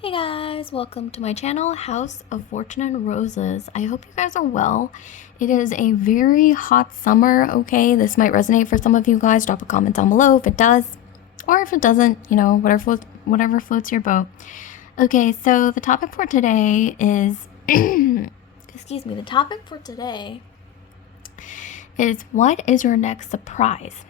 Hey guys, welcome to my channel, House of Fortune and Roses. I hope you guys are well. It is a very hot summer, okay? This might resonate for some of you guys. Drop a comment down below if it does. Or if it doesn't, you know, whatever floats your boat. Okay, so the topic for today is... excuse me, the topic for today is what is your next surprise?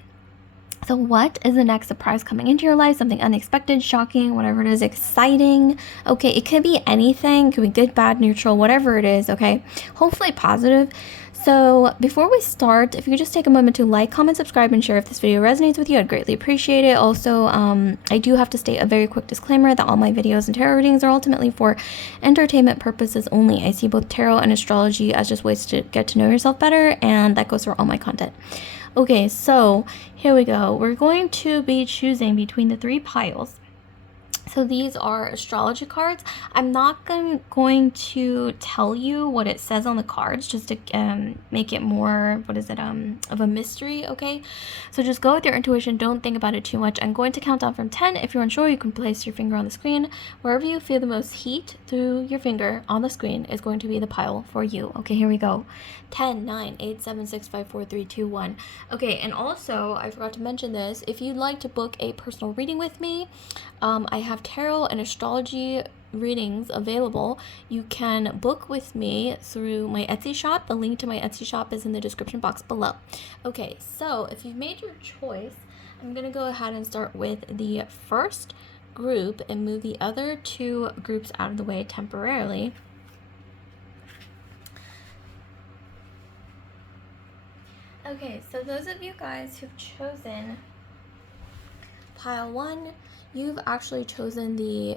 So what is the next surprise coming into your life? Something unexpected, shocking, whatever it is, exciting. Okay, it could be anything. It could be good, bad, neutral, whatever it is, okay? Hopefully positive. So before we start, if you could just take a moment to like, comment, subscribe, and share if this video resonates with you, I'd greatly appreciate it. Also, I do have to state a very quick disclaimer that all my videos and tarot readings are ultimately for entertainment purposes only. I see both tarot and astrology as just ways to get to know yourself better, and that goes for all my content. Okay, so here we go. We're going to be choosing between the three piles. So these are astrology cards. I'm not going to tell you what it says on the cards, just to make it more, of a mystery, okay? So just go with your intuition. Don't think about it too much. I'm going to count down from 10. If you're unsure, you can place your finger on the screen. Wherever you feel the most heat through your finger on the screen is going to be the pile for you. Okay, here we go. 10, 9, 8, 7, 6, 5, 4, 3, 2, 1. Okay, and also, I forgot to mention this. If you'd like to book a personal reading with me, I have tarot and astrology readings available. You can book with me through my Etsy shop. The link to my Etsy shop is in the description box below. Okay, so if you've made your choice, I'm going to go ahead and start with the first group and move the other two groups out of the way temporarily. Okay, so those of you guys who've chosen pile 1, you've actually chosen the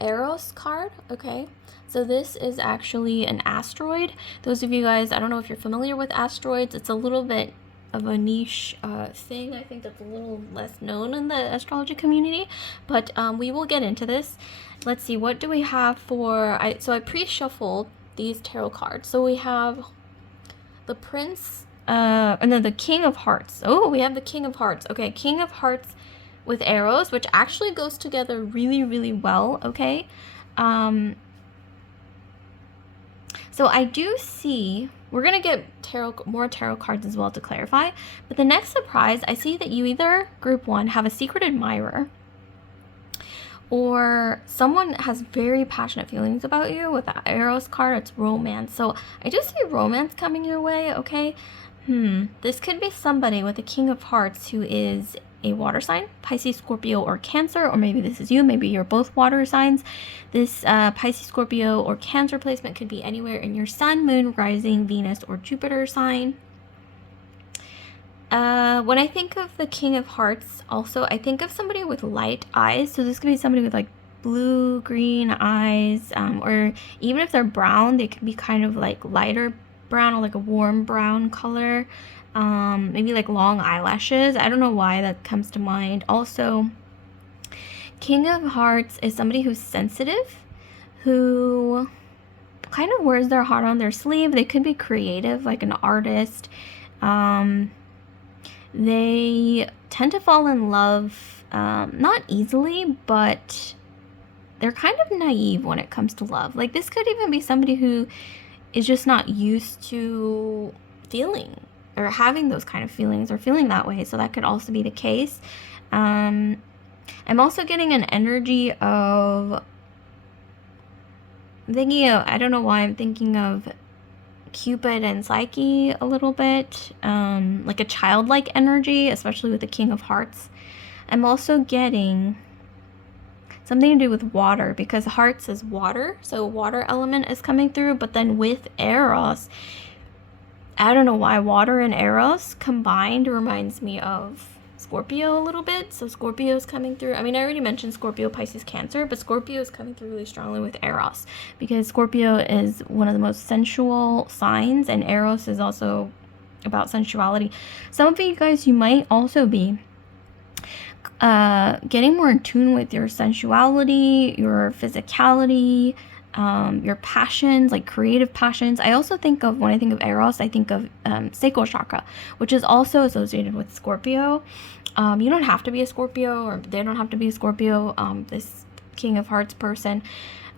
Eros card, okay? So this is actually an asteroid. Those of you guys, I don't know if you're familiar with asteroids, it's a little bit of a niche thing. I think that's a little less known in the astrology community, but we will get into this. Let's see, what do we have for, so I pre-shuffled these tarot cards. So we have the Prince, and then the King of Hearts. Oh, we have the King of Hearts. Okay, King of Hearts with arrows, which actually goes together really, really well, okay? So I do see, we're going to get more tarot cards as well to clarify, but the next surprise, I see that you either, group 1, have a secret admirer, or someone has very passionate feelings about you. With the arrows card, it's romance. So I do see romance coming your way, okay? This could be somebody with the King of Hearts who is a water sign, Pisces, Scorpio, or Cancer, or maybe this is you, maybe you're both water signs. This Pisces, Scorpio, or Cancer placement could be anywhere in your Sun, Moon, Rising, Venus, or Jupiter sign. When I think of the King of Hearts, also, I think of somebody with light eyes. So this could be somebody with like blue, green eyes, or even if they're brown, they could be kind of like lighter brown or like a warm brown color. Maybe like long eyelashes. I don't know why that comes to mind. Also, King of Hearts is somebody who's sensitive, who kind of wears their heart on their sleeve. They could be creative, like an artist. They tend to fall in love, not easily, but they're kind of naive when it comes to love. Like, this could even be somebody who is just not used to feeling or having those kind of feelings or feeling that way. So that could also be the case. I'm also getting an energy of I don't know why I'm thinking of Cupid and Psyche a little bit, like a childlike energy, especially with the King of Hearts. I'm also getting something to do with water, because Hearts is water, so water element is coming through. But then with Eros, I don't know why water and Eros combined reminds me of Scorpio a little bit. So Scorpio is coming through. I mean, I already mentioned Scorpio, Pisces, Cancer, but Scorpio is coming through really strongly with Eros, because Scorpio is one of the most sensual signs, and Eros is also about sensuality. Some of you guys, you might also be getting more in tune with your sensuality, your physicality, your passions, like creative passions. I also think of, when I think of Eros, I think of sacral chakra, which is also associated with Scorpio. You don't have to be a Scorpio, or they don't have to be a Scorpio. This King of Hearts person.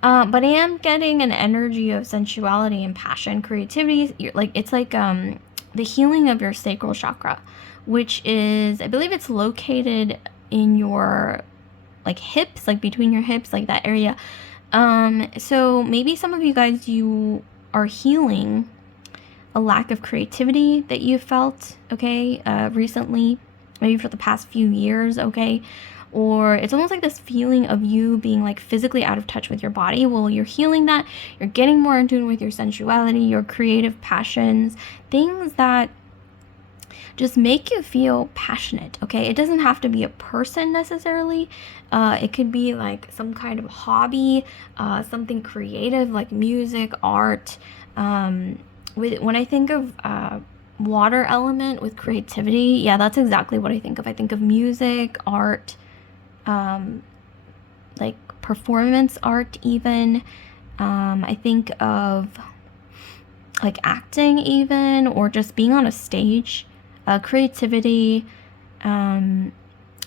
But I am getting an energy of sensuality and passion, creativity. It's like the healing of your sacral chakra, which is, I believe it's located in your like hips, like between your hips, like that area. So maybe some of you guys, you are healing a lack of creativity that you felt, okay, recently, maybe for the past few years, okay? Or it's almost like this feeling of you being like physically out of touch with your body. Well, you're healing that. You're getting more in tune with your sensuality, your creative passions, things that just make you feel passionate, okay? It doesn't have to be a person necessarily. It could be like some kind of hobby, something creative like music, art. When I think of water element with creativity, yeah, that's exactly what I think of. I think of music, art, like performance art even. I think of like acting even, or just being on a stage, creativity. I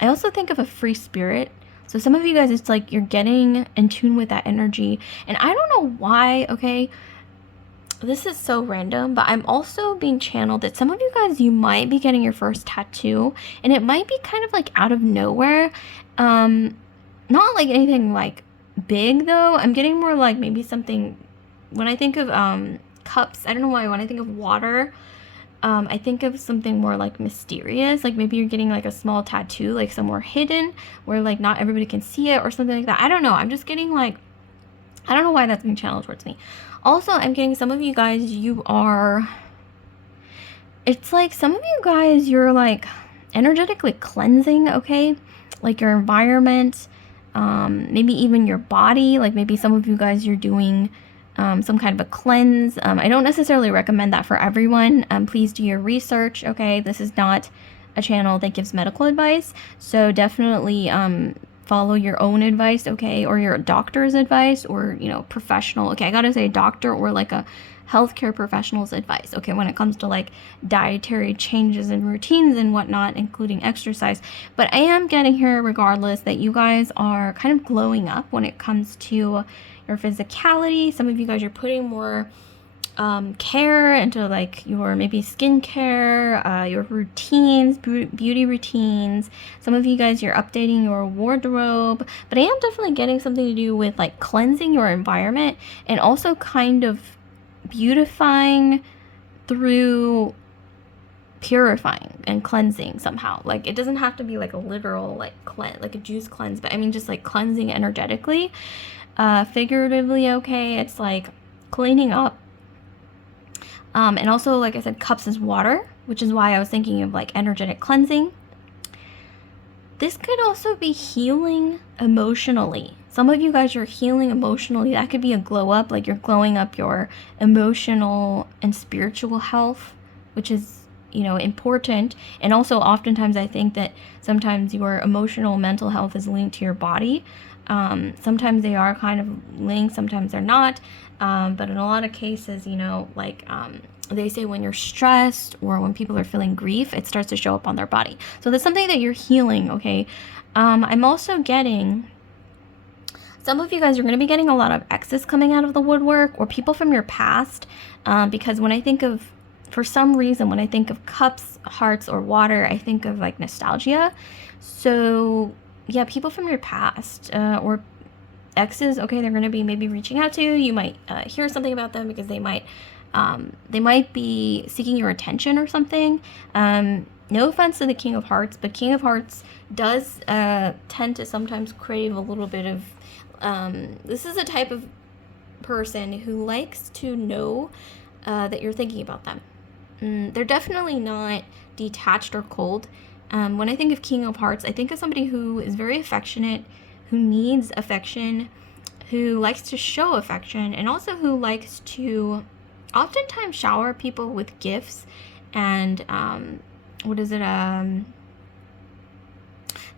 also think of a free spirit. So some of you guys, it's like you're getting in tune with that energy. And I don't know why, okay? This is so random, but I'm also being channeled that some of you guys, you might be getting your first tattoo, and it might be kind of like out of nowhere. Not like anything like big though. I'm getting more like maybe something, when I think of cups, I don't know why, when I think of water, I think of something more like mysterious, like maybe you're getting like a small tattoo, like somewhere hidden where like not everybody can see it or something like that. I don't know. I'm just getting like, I don't know why that's being channeled towards me. Also, I'm getting some of you guys, it's like some of you guys, you're like energetically cleansing, okay? Like your environment, maybe even your body. Like maybe some of you guys, you're doing some kind of a cleanse. I don't necessarily recommend that for everyone. Please do your research, okay? This is not a channel that gives medical advice. So definitely follow your own advice, okay? Or your doctor's advice, or, you know, professional. Okay, I gotta say doctor or like a healthcare professional's advice, okay, when it comes to like dietary changes and routines and whatnot, including exercise. But I am getting here regardless that you guys are kind of glowing up when it comes to your physicality. Some of you guys are putting more care into like your maybe skincare, your routines, beauty routines. Some of you guys, you're updating your wardrobe, but I am definitely getting something to do with like cleansing your environment and also kind of beautifying through purifying and cleansing somehow. Like it doesn't have to be like a literal like like a juice cleanse, but I mean just like cleansing energetically, figuratively, okay? It's like cleaning up. And also, like I said, cups is water, which is why I was thinking of like energetic cleansing. This could also be healing emotionally. Some of you guys are healing emotionally. That could be a glow up, like you're glowing up your emotional and spiritual health, which is, you know, important. And also oftentimes I think that sometimes your emotional mental health is linked to your body. Sometimes they are kind of linked, sometimes they're not. But in a lot of cases, you know, like they say when you're stressed or when people are feeling grief, it starts to show up on their body. So that's something that you're healing, okay? I'm also getting, some of you guys are going to be getting a lot of exes coming out of the woodwork, or people from your past, because when I think of, for some reason, when I think of cups, hearts, or water, I think of like nostalgia. So yeah, people from your past, or exes, okay, they're going to be maybe reaching out to you. You might hear something about them because they might be seeking your attention or something. No offense to the King of Hearts, but King of Hearts does tend to sometimes crave a little bit of, this is a type of person who likes to know that you're thinking about them. They're definitely not detached or cold. When I think of King of Hearts, I think of somebody who is very affectionate, who needs affection, who likes to show affection, and also who likes to oftentimes shower people with gifts and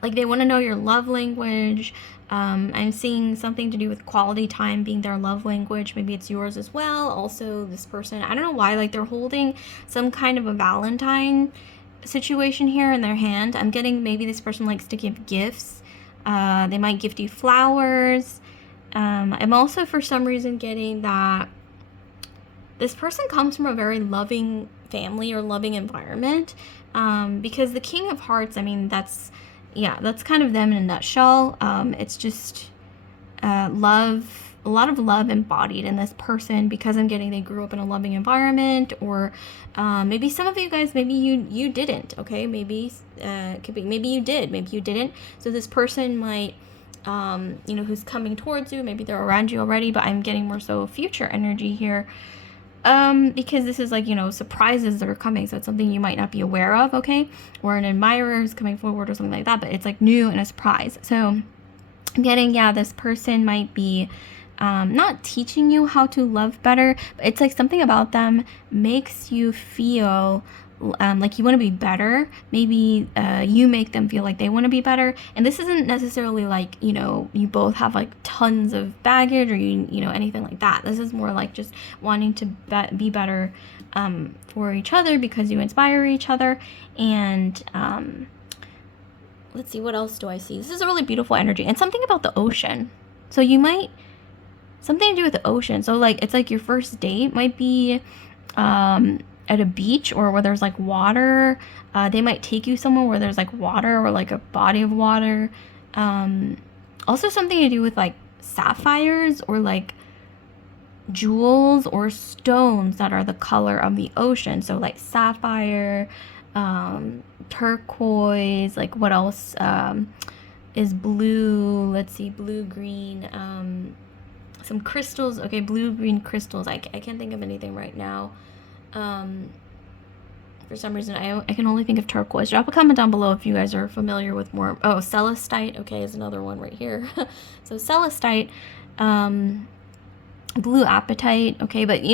like they want to know your love language. I'm seeing something to do with quality time being their love language. Maybe it's yours as well. Also, this person, I don't know why, like they're holding some kind of a Valentine situation here in their hand. I'm getting maybe this person likes to give gifts. They might gift you flowers. I'm also for some reason getting that this person comes from a very loving family or loving environment, because the King of Hearts, I mean, that's kind of them in a nutshell. It's just love, a lot of love embodied in this person, because I'm getting they grew up in a loving environment, or maybe some of you guys, maybe you didn't, okay? Maybe could be, maybe you did, maybe you didn't. So this person might, who's coming towards you, maybe they're around you already, but I'm getting more so future energy here. Because this is like, surprises that are coming. So it's something you might not be aware of, okay? Or an admirer is coming forward or something like that, but it's like new and a surprise. So I'm getting, this person might be not teaching you how to love better, but it's like something about them makes you feel like you want to be better. Maybe you make them feel like they want to be better. And this isn't necessarily like, you both have like tons of baggage or anything like that. This is more like just wanting to be better for each other, because you inspire each other. And let's see, what else do I see? This is a really beautiful energy, and something about the ocean. So you might, something to do with the ocean. So like, it's like your first date might be at a beach, or where there's like water. They might take you somewhere where there's like water, or like a body of water. Also something to do with like sapphires, or like jewels or stones that are the color of the ocean. So like sapphire, turquoise, like what else is blue? Let's see, blue, green, some crystals. Okay, blue, green crystals. I can't think of anything right now. For some reason, I can only think of turquoise. Drop a comment down below if you guys are familiar with more. Oh, celestite. Okay, is another one right here. So celestite, blue apatite. Okay, but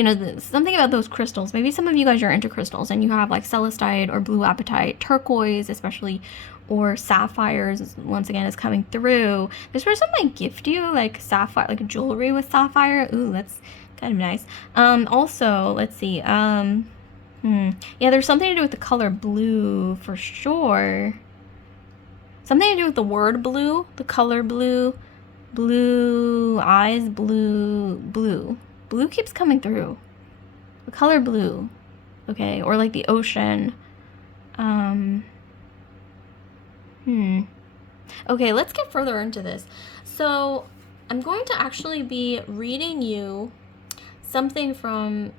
something about those crystals. Maybe some of you guys are into crystals, and you have like celestite or blue apatite, turquoise especially, or sapphires. Once again, is coming through. This person might gift you like sapphire, like jewelry with sapphire. Ooh, that's kind of nice. Also, let's see. Yeah, there's something to do with the color blue for sure. Something to do with the word blue, the color blue, blue eyes, blue keeps coming through. The color blue, okay, or like the ocean. Okay, let's get further into this. So I'm going to actually be reading you something from,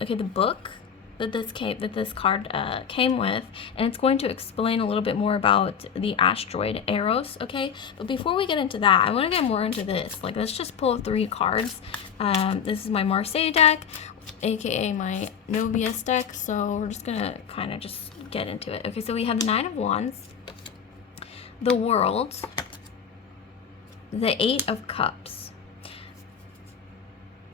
okay, the book that this card came with, and it's going to explain a little bit more about the asteroid Eros, okay? But before we get into that, I want to get more into this. Like, let's just pull 3 cards. This is my Marseille deck, aka my Novius deck, so we're just gonna kind of just get into it. Okay, so we have the 9 of Wands, the World, the 8 of Cups.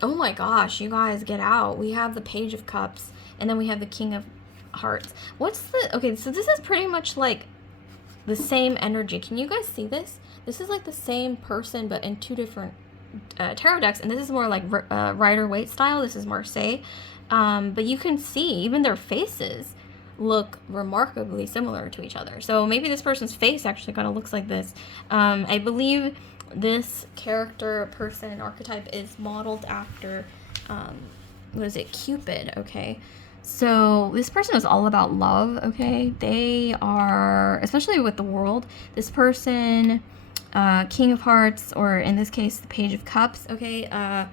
Oh my gosh, you guys, get out. We have the Page of Cups, and then we have the King of Hearts. Okay, so this is pretty much like the same energy. Can you guys see this? This is like the same person, but in 2 different tarot decks, and this is more like Rider-Waite style. This is Marseille. But you can see even their faces look remarkably similar to each other. So maybe this person's face actually kind of looks like this. I believe this character, person, archetype is modeled after, what is it, Cupid, okay? So this person is all about love, okay? They are, especially with the World, this person, King of Hearts, or in this case, the Page of Cups, okay?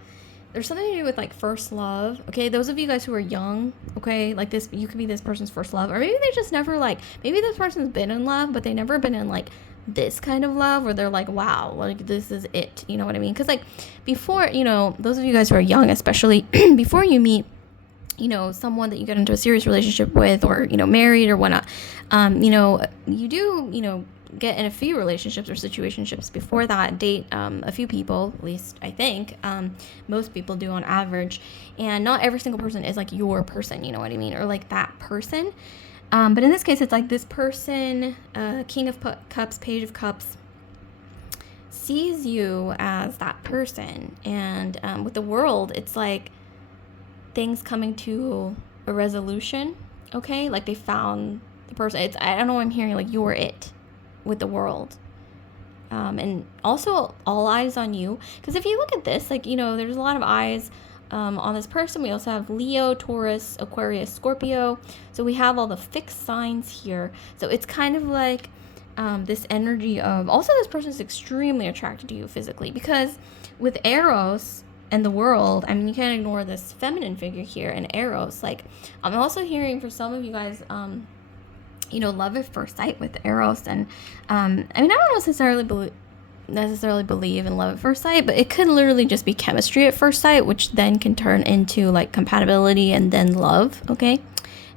There's something to do with like first love, okay? Those of you guys who are young, okay, like this, you could be this person's first love, or maybe they just never like, maybe this person's been in love, but they never been in like this kind of love where they're like, wow, like this is it, you know what I mean? Because like before, those of you guys who are young, especially before you meet, someone that you get into a serious relationship with, or married or whatnot, you do get in a few relationships or situationships before that, date a few people, at least I think most people do on average, and not every single person is like your person, you know what I mean, or like that person. But in this case, it's like this person, King of Cups, Page of Cups, sees you as that person. And with the World, it's like things coming to a resolution, okay? Like they found the person. I don't know, I'm hearing like you're it with the World. And also all eyes on you, because if you look at this, like, you know, there's a lot of eyes on this person. We also have Leo, Taurus, Aquarius, Scorpio. So we have all the fixed signs here. So it's kind of like this energy of, also this person is extremely attracted to you physically, because with Eros and the world, I mean, you can't ignore this feminine figure here in Eros. Like, I'm also hearing for some of you guys, you know, love at first sight with Eros. And I mean, I don't necessarily believe in love at first sight, but it could literally just be chemistry at first sight, which then can turn into like compatibility and then love, okay,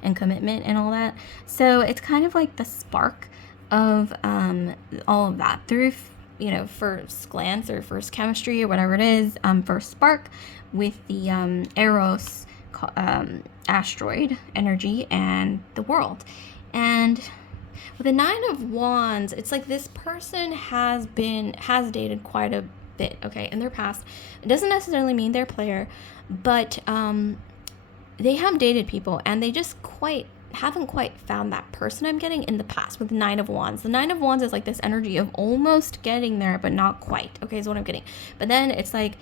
and commitment and all that. So it's kind of like the spark of all of that through, you know, first glance or first chemistry or whatever it is, first spark with the Eros asteroid energy and the world. And with the Nine of Wands, it's like this person has dated quite a bit, okay, in their past. It doesn't necessarily mean they're a player, but they have dated people, and they just haven't quite found that person. I'm getting in the past with the Nine of Wands. The Nine of Wands is like this energy of almost getting there, but not quite, okay, is what I'm getting. But then it's like,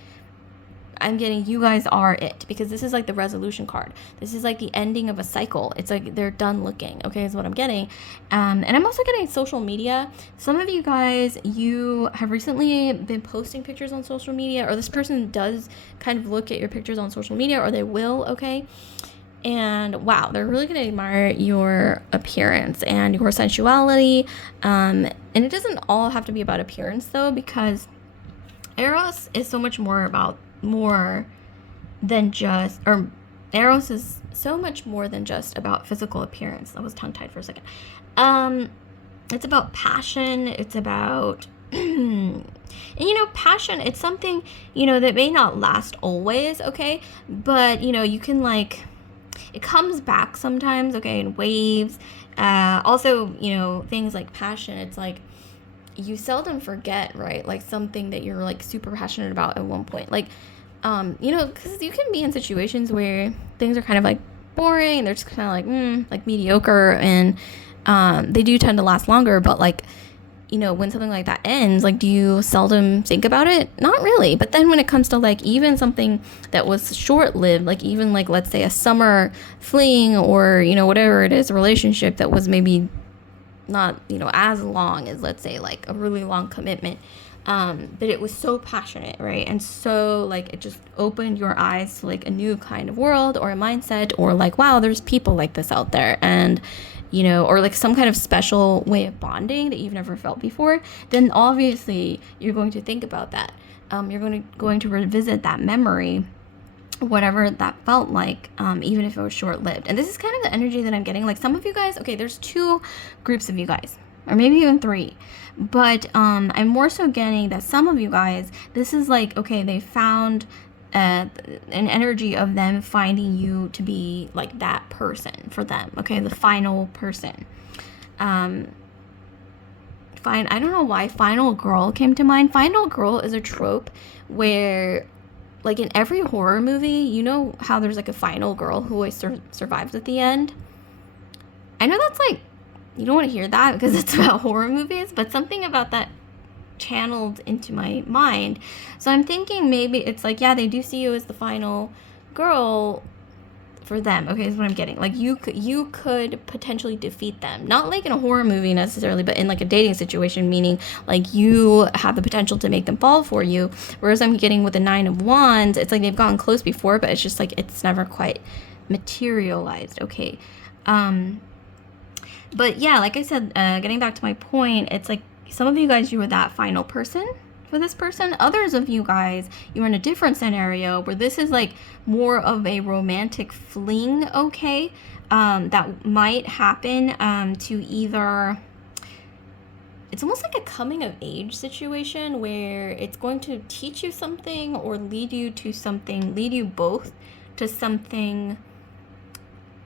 I'm getting, you guys are it, because this is like the resolution card. This is like the ending of a cycle. It's like they're done looking, okay, is what I'm getting. And I'm also getting social media. Some of you guys, you have recently been posting pictures on social media, or this person does kind of look at your pictures on social media, or they will, okay? And wow, they're really going to admire your appearance and your sensuality. And it doesn't all have to be about appearance though, because Eros is so much more than just, or Eros is so much more than just about physical appearance. I was tongue-tied for a second. It's about passion. It's about, and you know, passion, it's something, you know, that may not last always, okay? But, you know, you can like, it comes back sometimes, okay, in waves. Also, you know, things like passion, it's like, you seldom forget, right? Like something that you're like super passionate about at one point. Like, you know, because you can be in situations where things are kind of like boring, they're just kind of like mediocre, and they do tend to last longer. But like, you know, when something like that ends, like, do you seldom think about it? Not really. But then when it comes to like even something that was short-lived, like even like, let's say a summer fling, or, you know, whatever it is, a relationship that was maybe not, you know, as long as, let's say, like a really long commitment, but it was so passionate, right? And so like it just opened your eyes to like a new kind of world or a mindset, or like, wow, there's people like this out there, and, you know, or like some kind of special way of bonding that you've never felt before. Then obviously you're going to think about that. You're going to revisit that memory, whatever that felt like, even if it was short-lived. And this is kind of the energy that I'm getting. Like some of you guys, okay, there's two groups of you guys, or maybe even three, but I'm more so getting that some of you guys, this is like, okay, they found an energy of them finding you to be like that person for them, okay, the final person. I don't know why Final Girl came to mind. Final Girl is a trope where, like in every horror movie, you know how there's like a final girl who always survives at the end? I know that's like, you don't want to hear that because it's about horror movies, but something about that channeled into my mind. So I'm thinking maybe it's like, yeah, they do see you as the final girl for them, okay, is what I'm getting. Like you could potentially defeat them, not like in a horror movie necessarily, but in like a dating situation, meaning like you have the potential to make them fall for you. Whereas I'm getting with the Nine of Wands, it's like they've gotten close before, but it's just like it's never quite materialized, okay? But yeah, like I said, getting back to my point, it's like some of you guys, you were that final person for this person. Others of you guys, you're in a different scenario where this is like more of a romantic fling, okay, that might happen to either, it's almost like a coming of age situation where it's going to teach you something or lead you both to something,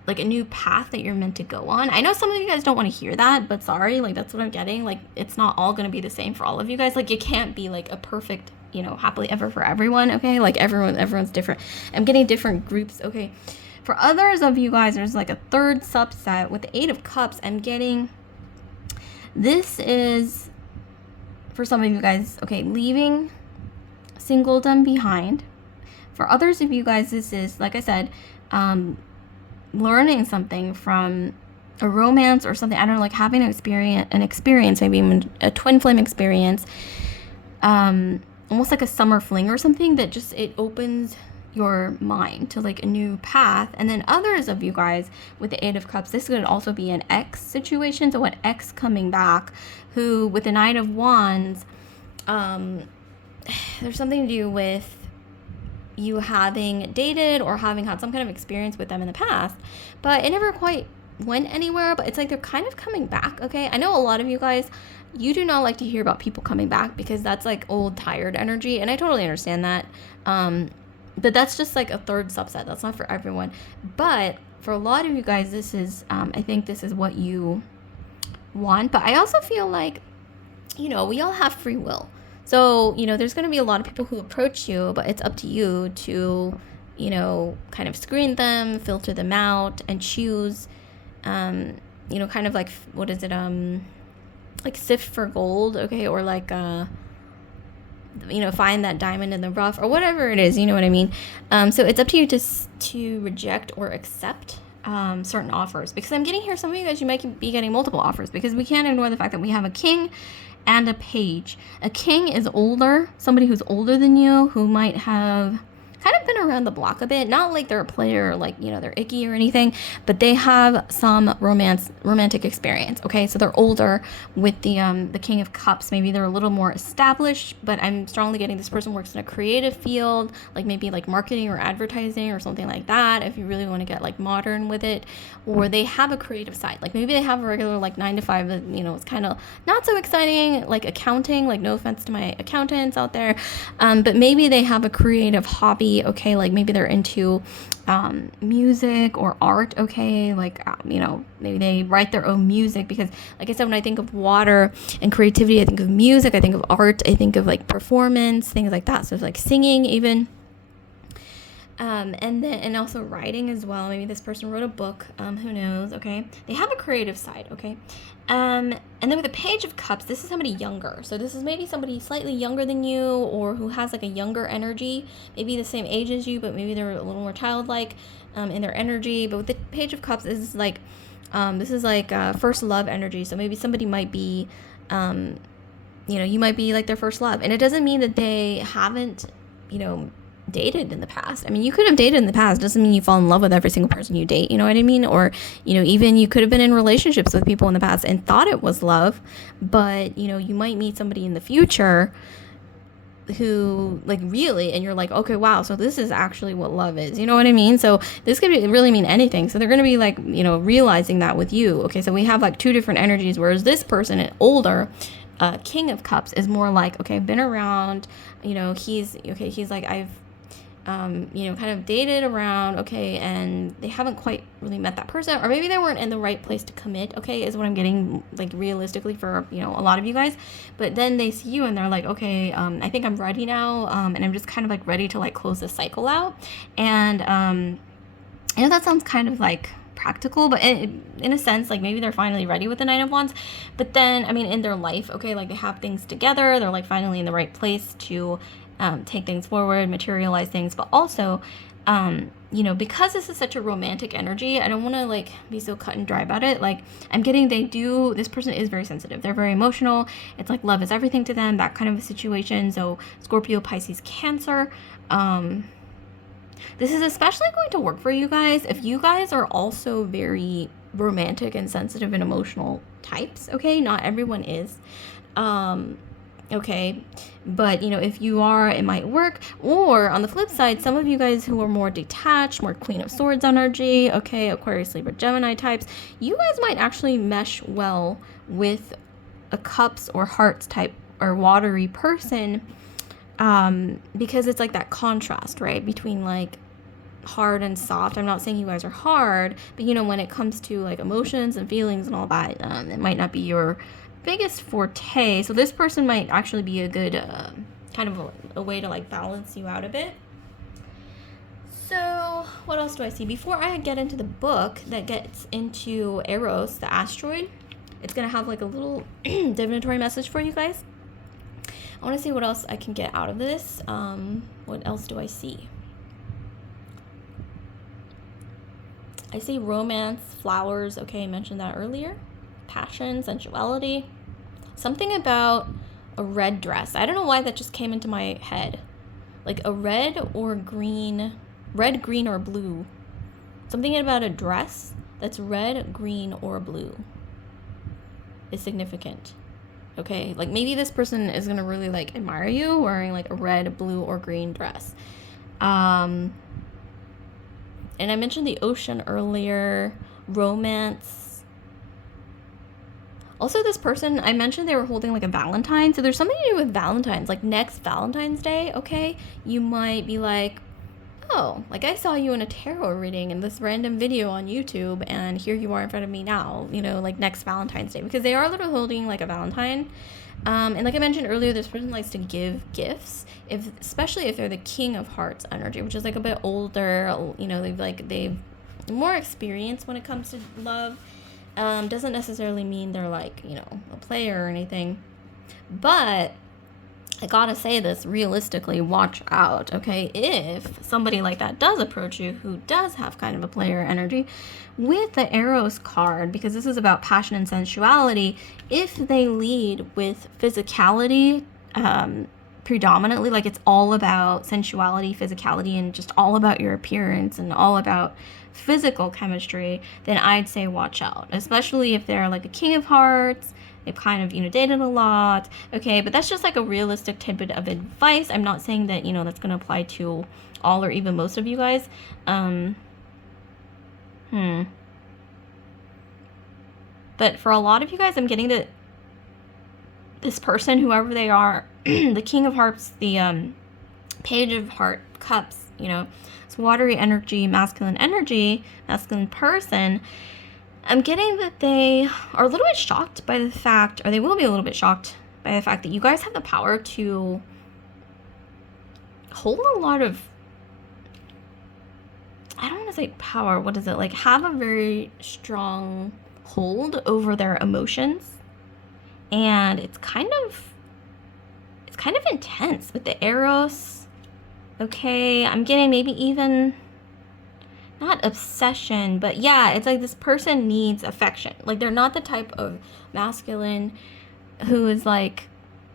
like a new path that you're meant to go on. I know some of you guys don't want to hear that, but sorry, like that's what I'm getting. Like it's not all going to be the same for all of you guys. Like you can't be like a perfect, you know, happily ever for everyone, okay? Like everyone's different. I'm getting different groups, okay? For others of you guys, there's like a third subset with the Eight of Cups. I'm getting, this is for some of you guys, okay, leaving singledom behind. For others of you guys, this is, like I said, learning something from a romance or something. I don't know, like having an experience, maybe even a twin flame experience, almost like a summer fling or something that just, it opens your mind to like a new path. And then others of you guys with the Eight of Cups, this could also be an ex situation. So an ex coming back who, with the Knight of Wands, there's something to do with you having dated or having had some kind of experience with them in the past, but it never quite went anywhere. But it's like they're kind of coming back. Okay, I know a lot of you guys, you do not like to hear about people coming back because that's like old tired energy, and I totally understand that. But that's just like a third subset. That's not for everyone. But for a lot of you guys, this is, I think this is what you want. But I also feel like, you know, we all have free will. So, you know, there's going to be a lot of people who approach you, but it's up to you to, you know, kind of screen them, filter them out, and choose, you know, kind of like, what is it, like sift for gold, okay, or like, you know, find that diamond in the rough, or whatever it is, you know what I mean? So it's up to you to reject or accept certain offers, because I'm getting here, some of you guys, you might be getting multiple offers, because we can't ignore the fact that we have a king and a page. A king is older, somebody who's older than you, who might have kind of been around the block a bit. Not like they're a player, like, you know, they're icky or anything, but they have some romantic experience. Okay, so they're older. With the King of Cups, maybe they're a little more established, but I'm strongly getting this person works in a creative field, like maybe like marketing or advertising or something like that, if you really want to get like modern with it. Or they have a creative side, like maybe they have a regular like 9 to 5 that, you know, it's kind of not so exciting, like accounting, like no offense to my accountants out there, but maybe they have a creative hobby. Okay, like maybe they're into music or art. Okay, like you know, maybe they write their own music, because like I said, when I think of water and creativity, I think of music, I think of art, I think of like performance, things like that. So it's like singing even. And also writing as well. Maybe this person wrote a book, who knows, okay? They have a creative side, okay? And then with the Page of Cups, this is somebody younger. So this is maybe somebody slightly younger than you, or who has like a younger energy, maybe the same age as you, but maybe they're a little more childlike in their energy. But with the Page of Cups, this is like first love energy. So maybe somebody might be, you know, you might be like their first love. And it doesn't mean that they haven't, you know, dated in the past. I mean, you could have dated in the past, doesn't mean you fall in love with every single person you date, you know what I mean? Or, you know, even you could have been in relationships with people in the past and thought it was love, but, you know, you might meet somebody in the future who like really, and you're like, okay, wow, so this is actually what love is, you know what I mean? So this could really mean anything. So they're going to be like, you know, realizing that with you. Okay, so we have like two different energies, whereas this person, an older King of Cups, is more like, okay, I've been around, you know, he's like, I've you know, kind of dated around, okay, and they haven't quite really met that person, or maybe they weren't in the right place to commit, okay, is what I'm getting, like, realistically for, you know, a lot of you guys. But then they see you and they're like, okay, I think I'm ready now, and I'm just kind of like ready to like close this cycle out. And I know that sounds kind of like practical, but in a sense, like maybe they're finally ready with the Nine of Wands. But then, I mean, in their life, okay, like they have things together, they're like finally in the right place to take things forward, materialize things. But also, you know, because this is such a romantic energy, I don't want to like be so cut and dry about it. Like I'm getting, this person is very sensitive, they're very emotional, it's like love is everything to them, that kind of a situation. So Scorpio, Pisces, Cancer, this is especially going to work for you guys if you guys are also very romantic and sensitive and emotional types. Okay, not everyone is, okay, but you know, if you are, it might work. Or on the flip side, some of you guys who are more detached, more Queen of Swords energy, okay, Aquarius, Libra, Gemini types, you guys might actually mesh well with a Cups or Hearts type or watery person, because it's like that contrast, right, between like hard and soft. I'm not saying you guys are hard, but you know, when it comes to like emotions and feelings and all that, it might not be your biggest forte. So this person might actually be a good kind of a way to like balance you out a bit. So what else do I see before I get into the book that gets into Eros, the asteroid? It's gonna have like a little divinatory message for you guys. I want to see what else I can get out of this. What else do I see? I see romance, flowers. Okay, I mentioned that earlier. Passion, sensuality. Something about a red dress. I don't know why that just came into my head. Like a red or green, red, green, or blue. Something about a dress that's red, green, or blue is significant. Okay, like maybe this person is gonna really like admire you wearing like a red, blue, or green dress. And I mentioned the ocean earlier, romance. Also, this person, I mentioned they were holding like a Valentine. So there's something to do with Valentine's, like next Valentine's Day, okay? You might be like, oh, like I saw you in a tarot reading in this random video on YouTube, and here you are in front of me now, you know, like next Valentine's Day. Because they are literally holding like a Valentine. And like I mentioned earlier, this person likes to give gifts, especially if they're the King of Hearts energy, which is like a bit older, you know, they've more experience when it comes to love. Doesn't necessarily mean they're like, you know, a player or anything. But I gotta say this realistically, watch out, okay? If somebody like that does approach you, who does have kind of a player energy, with the Eros card, because this is about passion and sensuality, if they lead with physicality, predominantly, like it's all about sensuality, physicality, and just all about your appearance and all about physical chemistry, then I'd say watch out, especially if they're like a King of Hearts. They've kind of, you know, dated a lot. Okay, but that's just like a realistic tidbit of advice. I'm not saying that, you know, that's going to apply to all or even most of you guys. But for a lot of you guys, I'm getting that this person, whoever they are, the King of Hearts, the Page of Cups, you know, it's watery energy, masculine person. I'm getting that they are a little bit shocked by the fact, or they will be a little bit shocked by the fact that you guys have the power to hold a lot of, I don't want to say power, what is it? Like have a very strong hold over their emotions. And it's kind of intense with the Eros. Okay, I'm getting maybe even not obsession, but yeah, it's like this person needs affection. Like they're not the type of masculine who is like,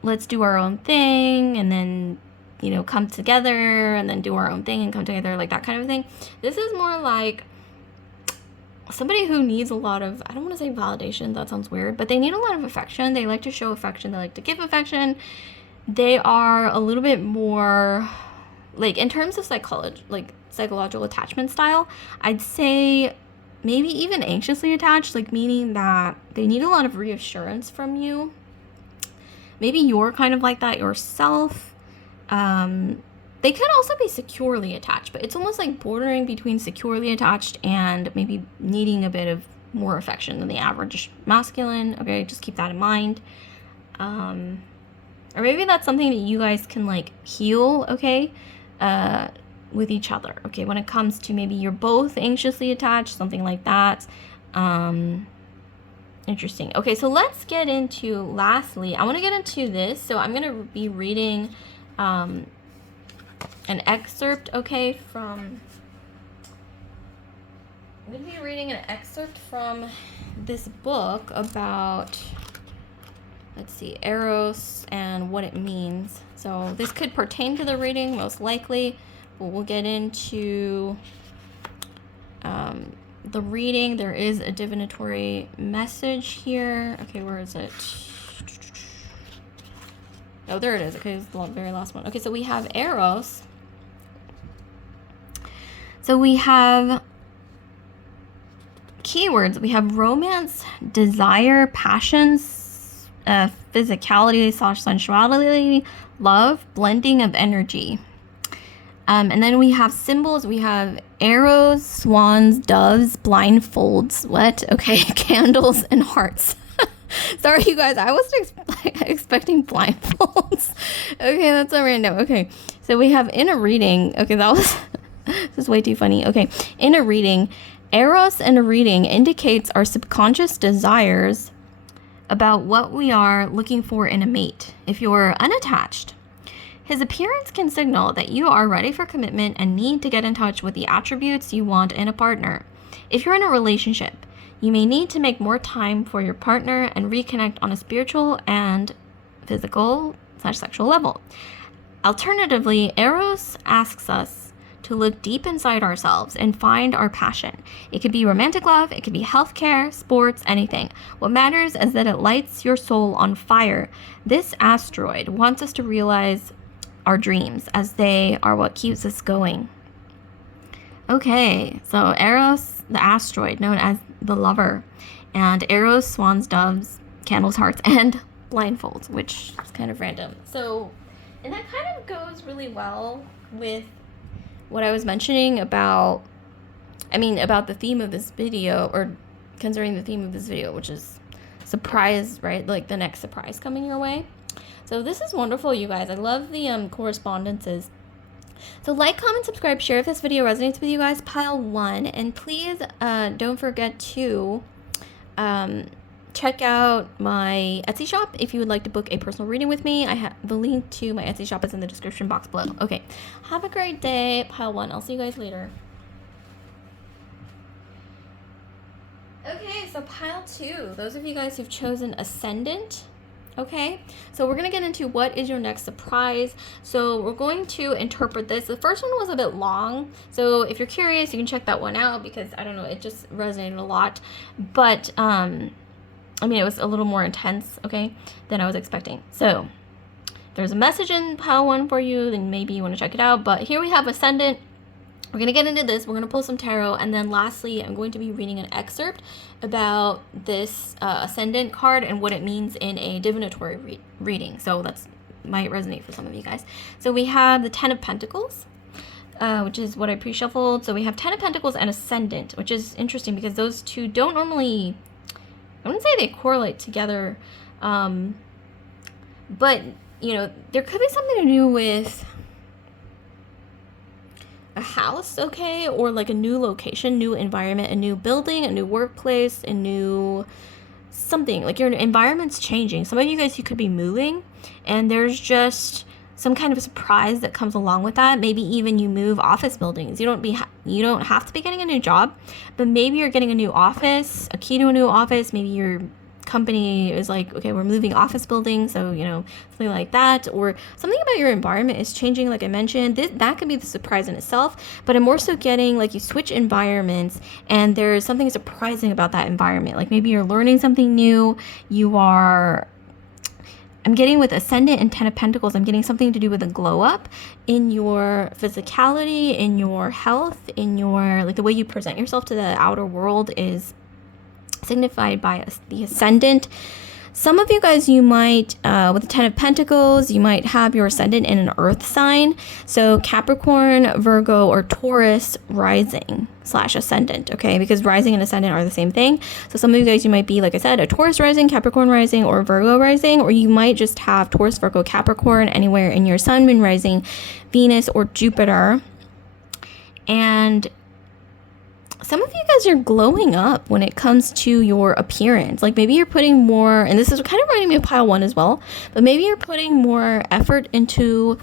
let's do our own thing and then, you know, come together and then do our own thing and come together, like that kind of thing. This is more like somebody who needs a lot of, I don't want to say validation, that sounds weird, but they need a lot of affection. They like to show affection. They like to give affection. They are a little bit more, like in terms of psychological attachment style, I'd say maybe even anxiously attached, like meaning that they need a lot of reassurance from you. Maybe you're kind of like that yourself. They could also be securely attached, but it's almost like bordering between securely attached and maybe needing a bit of more affection than the average masculine. Okay, just keep that in mind. Or maybe that's something that you guys can like heal, okay, with each other. Okay, when it comes to maybe you're both anxiously attached, something like that. Interesting. Okay, so let's get into, lastly, I want to get into this. So I'm going to be reading an excerpt, okay, from, I'm going to be reading an excerpt from this book about, let's see, Eros and what it means. So this could pertain to the reading, most likely, but we'll get into the reading. There is a divinatory message here. Okay, where is it? Oh, there it is. Okay, it's the very last one. Okay, so we have Eros. So we have keywords. We have romance, desire, passions, physicality / sensuality, love, blending of energy. And then we have symbols. We have arrows, swans, doves, blindfolds. What? Okay, candles and hearts. Sorry, you guys. I wasn't expecting blindfolds. Okay, that's so random. Okay, so we have in a reading. Okay, that was this is way too funny. Okay, in a reading, Eros in a reading indicates our subconscious desires about what we are looking for in a mate. If you're unattached, his appearance can signal that you are ready for commitment and need to get in touch with the attributes you want in a partner. If you're in a relationship, you may need to make more time for your partner and reconnect on a spiritual and physical/sexual level. Alternatively, Eros asks us to look deep inside ourselves and find our passion. It could be romantic love, it could be healthcare, sports, anything. What matters is that it lights your soul on fire. This asteroid wants us to realize our dreams, as they are what keeps us going. Okay, so Eros, the asteroid, known as the lover, and Eros, swans, doves, candles, hearts, and blindfolds, which is kind of random. So, and that kind of goes really well with what I was mentioning about the theme of this video, or concerning the theme of this video, which is surprise, right? Like the next surprise coming your way. So this is wonderful, you guys. I love the correspondences. So like, comment, subscribe, share if this video resonates with you guys, pile 1. And please don't forget to check out my Etsy shop if you would like to book a personal reading with me. I have the link to my Etsy shop is in the description box below. Okay, have a great day, pile 1. I'll see you guys later. Okay, so pile 2, those of you guys who've chosen ascendant. Okay, so we're going to get into what is your next surprise. So we're going to interpret this. The first one was a bit long, so if you're curious, you can check that one out, because I don't know, it just resonated a lot. But it was a little more intense, okay, than I was expecting. So there's a message in pile 1 for you, then maybe you want to check it out. But here we have ascendant. We're going to get into this. We're going to pull some tarot. And then lastly, I'm going to be reading an excerpt about this ascendant card and what it means in a divinatory reading. So that might resonate for some of you guys. So we have the 10 of Pentacles, which is what I pre-shuffled. So we have 10 of Pentacles and ascendant, which is interesting because those two don't normally, I wouldn't say they correlate together. But, you know, there could be something to do with a house, okay, or like a new location, new environment, a new building, a new workplace, a new something. Like your environment's changing. Some of you guys, you could be moving, and there's just some kind of a surprise that comes along with that. Maybe even you move office buildings. You don't have to be getting a new job, but maybe you're getting a new office, a key to a new office. Maybe your company is like, okay, we're moving office buildings, so you know, something like that, or something about your environment is changing. Like I mentioned, that could be the surprise in itself, but I'm more so getting like you switch environments and there's something surprising about that environment. Like maybe you're learning something new. I'm getting with ascendant and 10 of Pentacles, I'm getting something to do with a glow up in your physicality, in your health, in your, like the way you present yourself to the outer world is signified by the ascendant. Some of you guys, you might, with the 10 of Pentacles, you might have your ascendant in an earth sign. So Capricorn, Virgo, or Taurus rising / ascendant, okay? Because rising and ascendant are the same thing. So some of you guys, you might be, like I said, a Taurus rising, Capricorn rising, or Virgo rising, or you might just have Taurus, Virgo, Capricorn anywhere in your sun, moon, rising, Venus, or Jupiter. And some of you guys are glowing up when it comes to your appearance. Like maybe you're putting more, and this is kind of reminding me of pile 1 as well, but maybe you're putting more effort into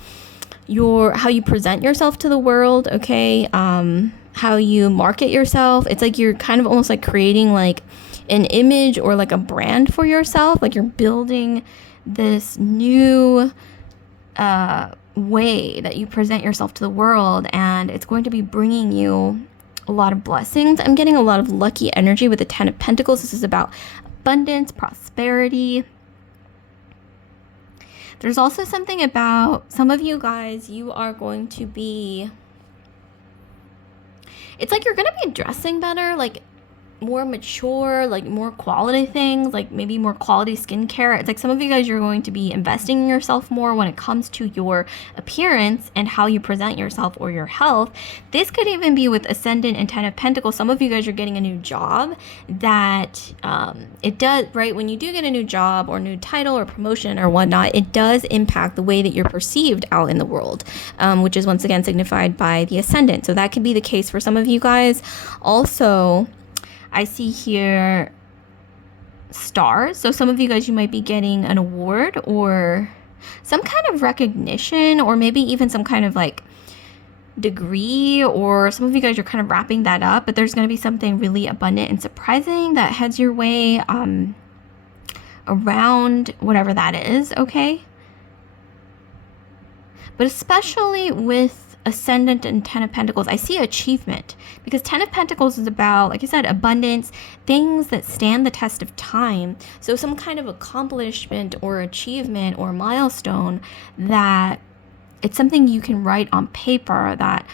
how you present yourself to the world, okay? How you market yourself. It's like you're kind of almost like creating like an image or like a brand for yourself. Like you're building this new way that you present yourself to the world, and it's going to be bringing you a lot of blessings. I'm getting a lot of lucky energy with the 10 of Pentacles. This is about abundance, prosperity. There's also something about some of you guys, you are going to be, it's like you're going to be dressing better, like more mature, like more quality things, like maybe more quality skincare. It's like some of you guys, you're going to be investing in yourself more when it comes to your appearance and how you present yourself or your health. This could even be with ascendant and 10 of Pentacles. Some of you guys are getting a new job that it does, right? When you do get a new job or new title or promotion or whatnot, it does impact the way that you're perceived out in the world, which is once again signified by the ascendant. So that could be the case for some of you guys. Also, I see here stars. So some of you guys, you might be getting an award or some kind of recognition, or maybe even some kind of like degree, or some of you guys are kind of wrapping that up, but there's going to be something really abundant and surprising that heads your way around whatever that is, okay? But especially with Ascendant and Ten of Pentacles, I see achievement, because Ten of Pentacles is about, like I said, abundance, things that stand the test of time. So some kind of accomplishment or achievement or milestone that it's something you can write on paper that,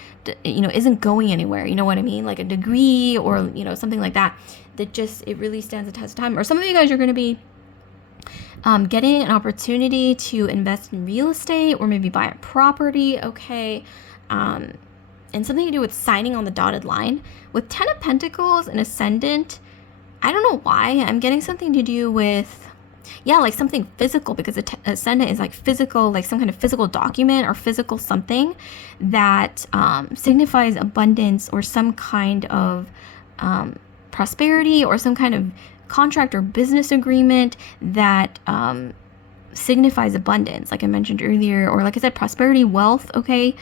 you know, isn't going anywhere. You know what I mean? Like a degree or, you know, something like that, that just, it really stands the test of time. Or some of you guys are going to be getting an opportunity to invest in real estate or maybe buy a property, okay? And something to do with signing on the dotted line. With Ten of Pentacles and Ascendant, I don't know why, I'm getting something to do with, yeah, like something physical, because Ascendant is like physical, like some kind of physical document or physical something that signifies abundance or some kind of prosperity, or some kind of contract or business agreement that signifies abundance, like I mentioned earlier, or like I said, prosperity, wealth, okay?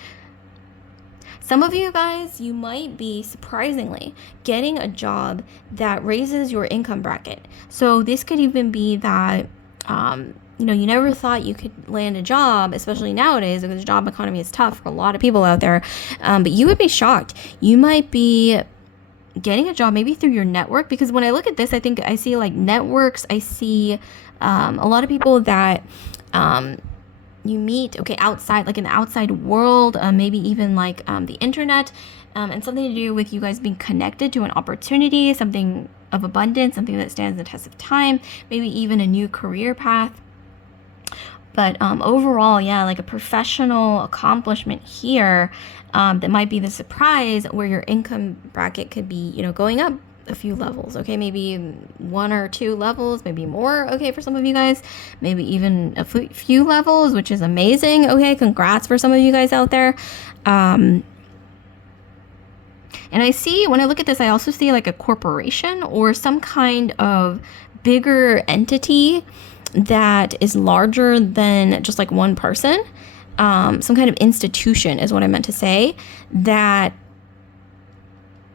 Some of you guys, you might be surprisingly getting a job that raises your income bracket. So this could even be that, you know, you never thought you could land a job, especially nowadays because the job economy is tough for a lot of people out there. But you would be shocked. You might be getting a job maybe through your network, because when I look at this, I think I see like networks. I see a lot of people that you meet, okay, outside, like in the outside world, maybe even like the internet, and something to do with you guys being connected to an opportunity, something of abundance, something that stands the test of time, maybe even a new career path. But overall, yeah, like a professional accomplishment here that might be the surprise, where your income bracket could be, you know, going up a few levels, okay? Maybe 1 or 2 levels, maybe more, okay, for some of you guys, maybe even a few levels, which is amazing, okay? Congrats for some of you guys out there. And I see, when I look at this, I also see like a corporation or some kind of bigger entity that is larger than just like one person. Some kind of institution is what I meant to say, that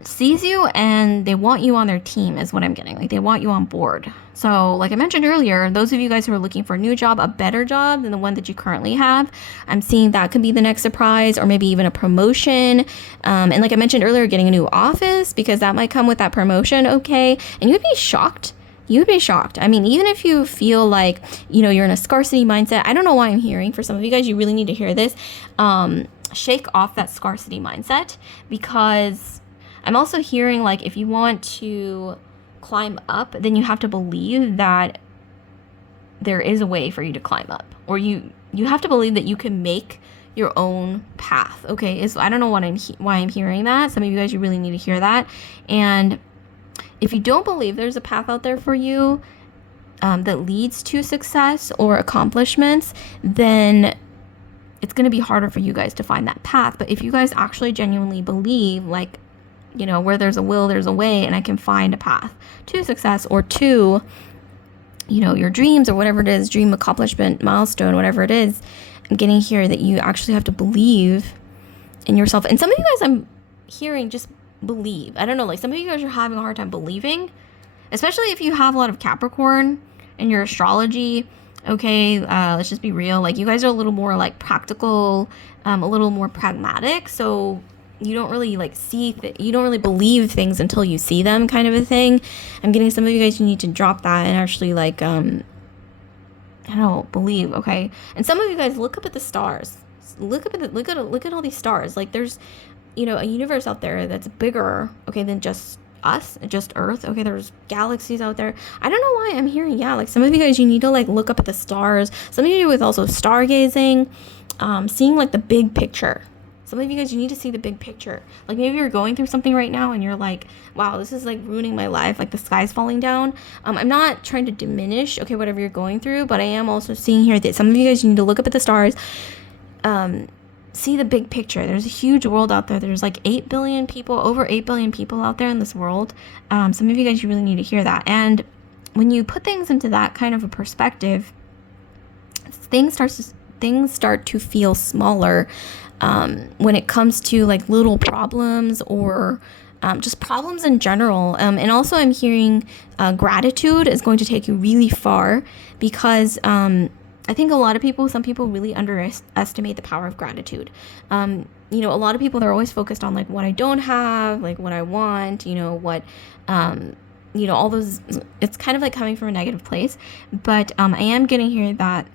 sees you and they want you on their team is what I'm getting. Like they want you on board. So like I mentioned earlier, those of you guys who are looking for a new job, a better job than the one that you currently have, I'm seeing that could be the next surprise, or maybe even a promotion. And like I mentioned earlier, getting a new office, because that might come with that promotion, okay? And you'd be shocked. You'd be shocked. I mean, even if you feel like, you know, you're in a scarcity mindset, I don't know why I'm hearing, for some of you guys, you really need to hear this. Shake off that scarcity mindset, because I'm also hearing like if you want to climb up, then you have to believe that there is a way for you to climb up, or you have to believe that you can make your own path, okay? I don't know why I'm hearing that. Some of you guys, you really need to hear that. And if you don't believe there's a path out there for you that leads to success or accomplishments, then it's going to be harder for you guys to find that path. But if you guys actually genuinely believe, like, you know, where there's a will, there's a way, and I can find a path to success, or to, you know, your dreams, or whatever it is, dream, accomplishment, milestone, whatever it is, I'm getting here that you actually have to believe in yourself. And some of you guys, I'm hearing just believe. I don't know, like some of you guys are having a hard time believing, especially if you have a lot of Capricorn in your astrology, okay? Let's just be real. Like you guys are a little more like practical, a little more pragmatic. So you don't really like you don't really believe things until you see them, kind of a thing. I'm getting some of you guys, you need to drop that and actually like, I don't know, believe, okay? And some of you guys, look up at the stars. Look at all these stars. Like there's, you know, a universe out there that's bigger, okay, than just us, just Earth. Okay, there's galaxies out there. I don't know why I'm hearing, yeah, like some of you guys, you need to like look up at the stars. Some of you with also stargazing, seeing like the big picture. Some of you guys, you need to see the big picture. Like maybe you're going through something right now and you're like, wow, this is like ruining my life. Like the sky's falling down. I'm not trying to diminish, okay, whatever you're going through, but I am also seeing here that some of you guys, you need to look up at the stars, see the big picture. There's a huge world out there. There's like 8 billion people, over 8 billion people out there in this world. Some of you guys, you really need to hear that. And when you put things into that kind of a perspective, things start to feel smaller when it comes to like little problems or just problems in general. And also I'm hearing gratitude is going to take you really far, because I think some people really underestimate the power of gratitude. You know, a lot of people, they're always focused on like what I don't have, like what I want, you know, what, you know, all those, it's kind of like coming from a negative place. But I am getting here that,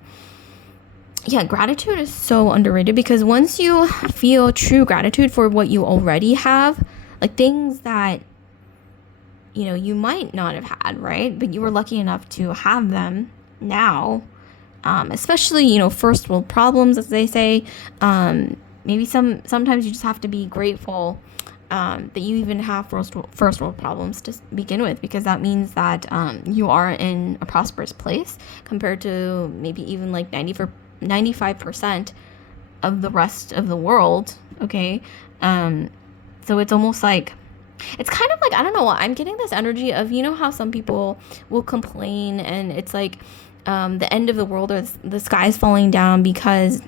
yeah, gratitude is so underrated, because once you feel true gratitude for what you already have, like things that, you know, you might not have had, right? But you were lucky enough to have them now, especially, you know, first world problems, as they say. Maybe sometimes you just have to be grateful that you even have first world problems to begin with, because that means that you are in a prosperous place compared to maybe even like 95% of the rest of the world. Okay. So it's almost like, it's kind of like, I don't know, I'm getting this energy of, you know how some people will complain and it's like the end of the world, or the sky's falling down because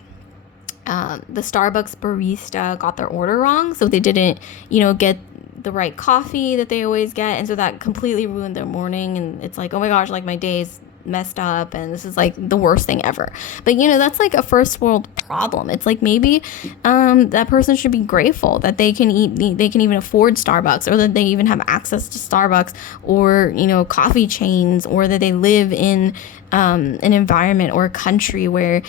the Starbucks barista got their order wrong, so they didn't, you know, get the right coffee that they always get, and so that completely ruined their morning, and it's like, oh my gosh, like my day's messed up and this is like the worst thing ever. But you know, that's like a first world problem. It's like maybe that person should be grateful that they can even afford Starbucks, or that they even have access to Starbucks, or, you know, coffee chains, or that they live in an environment or a country where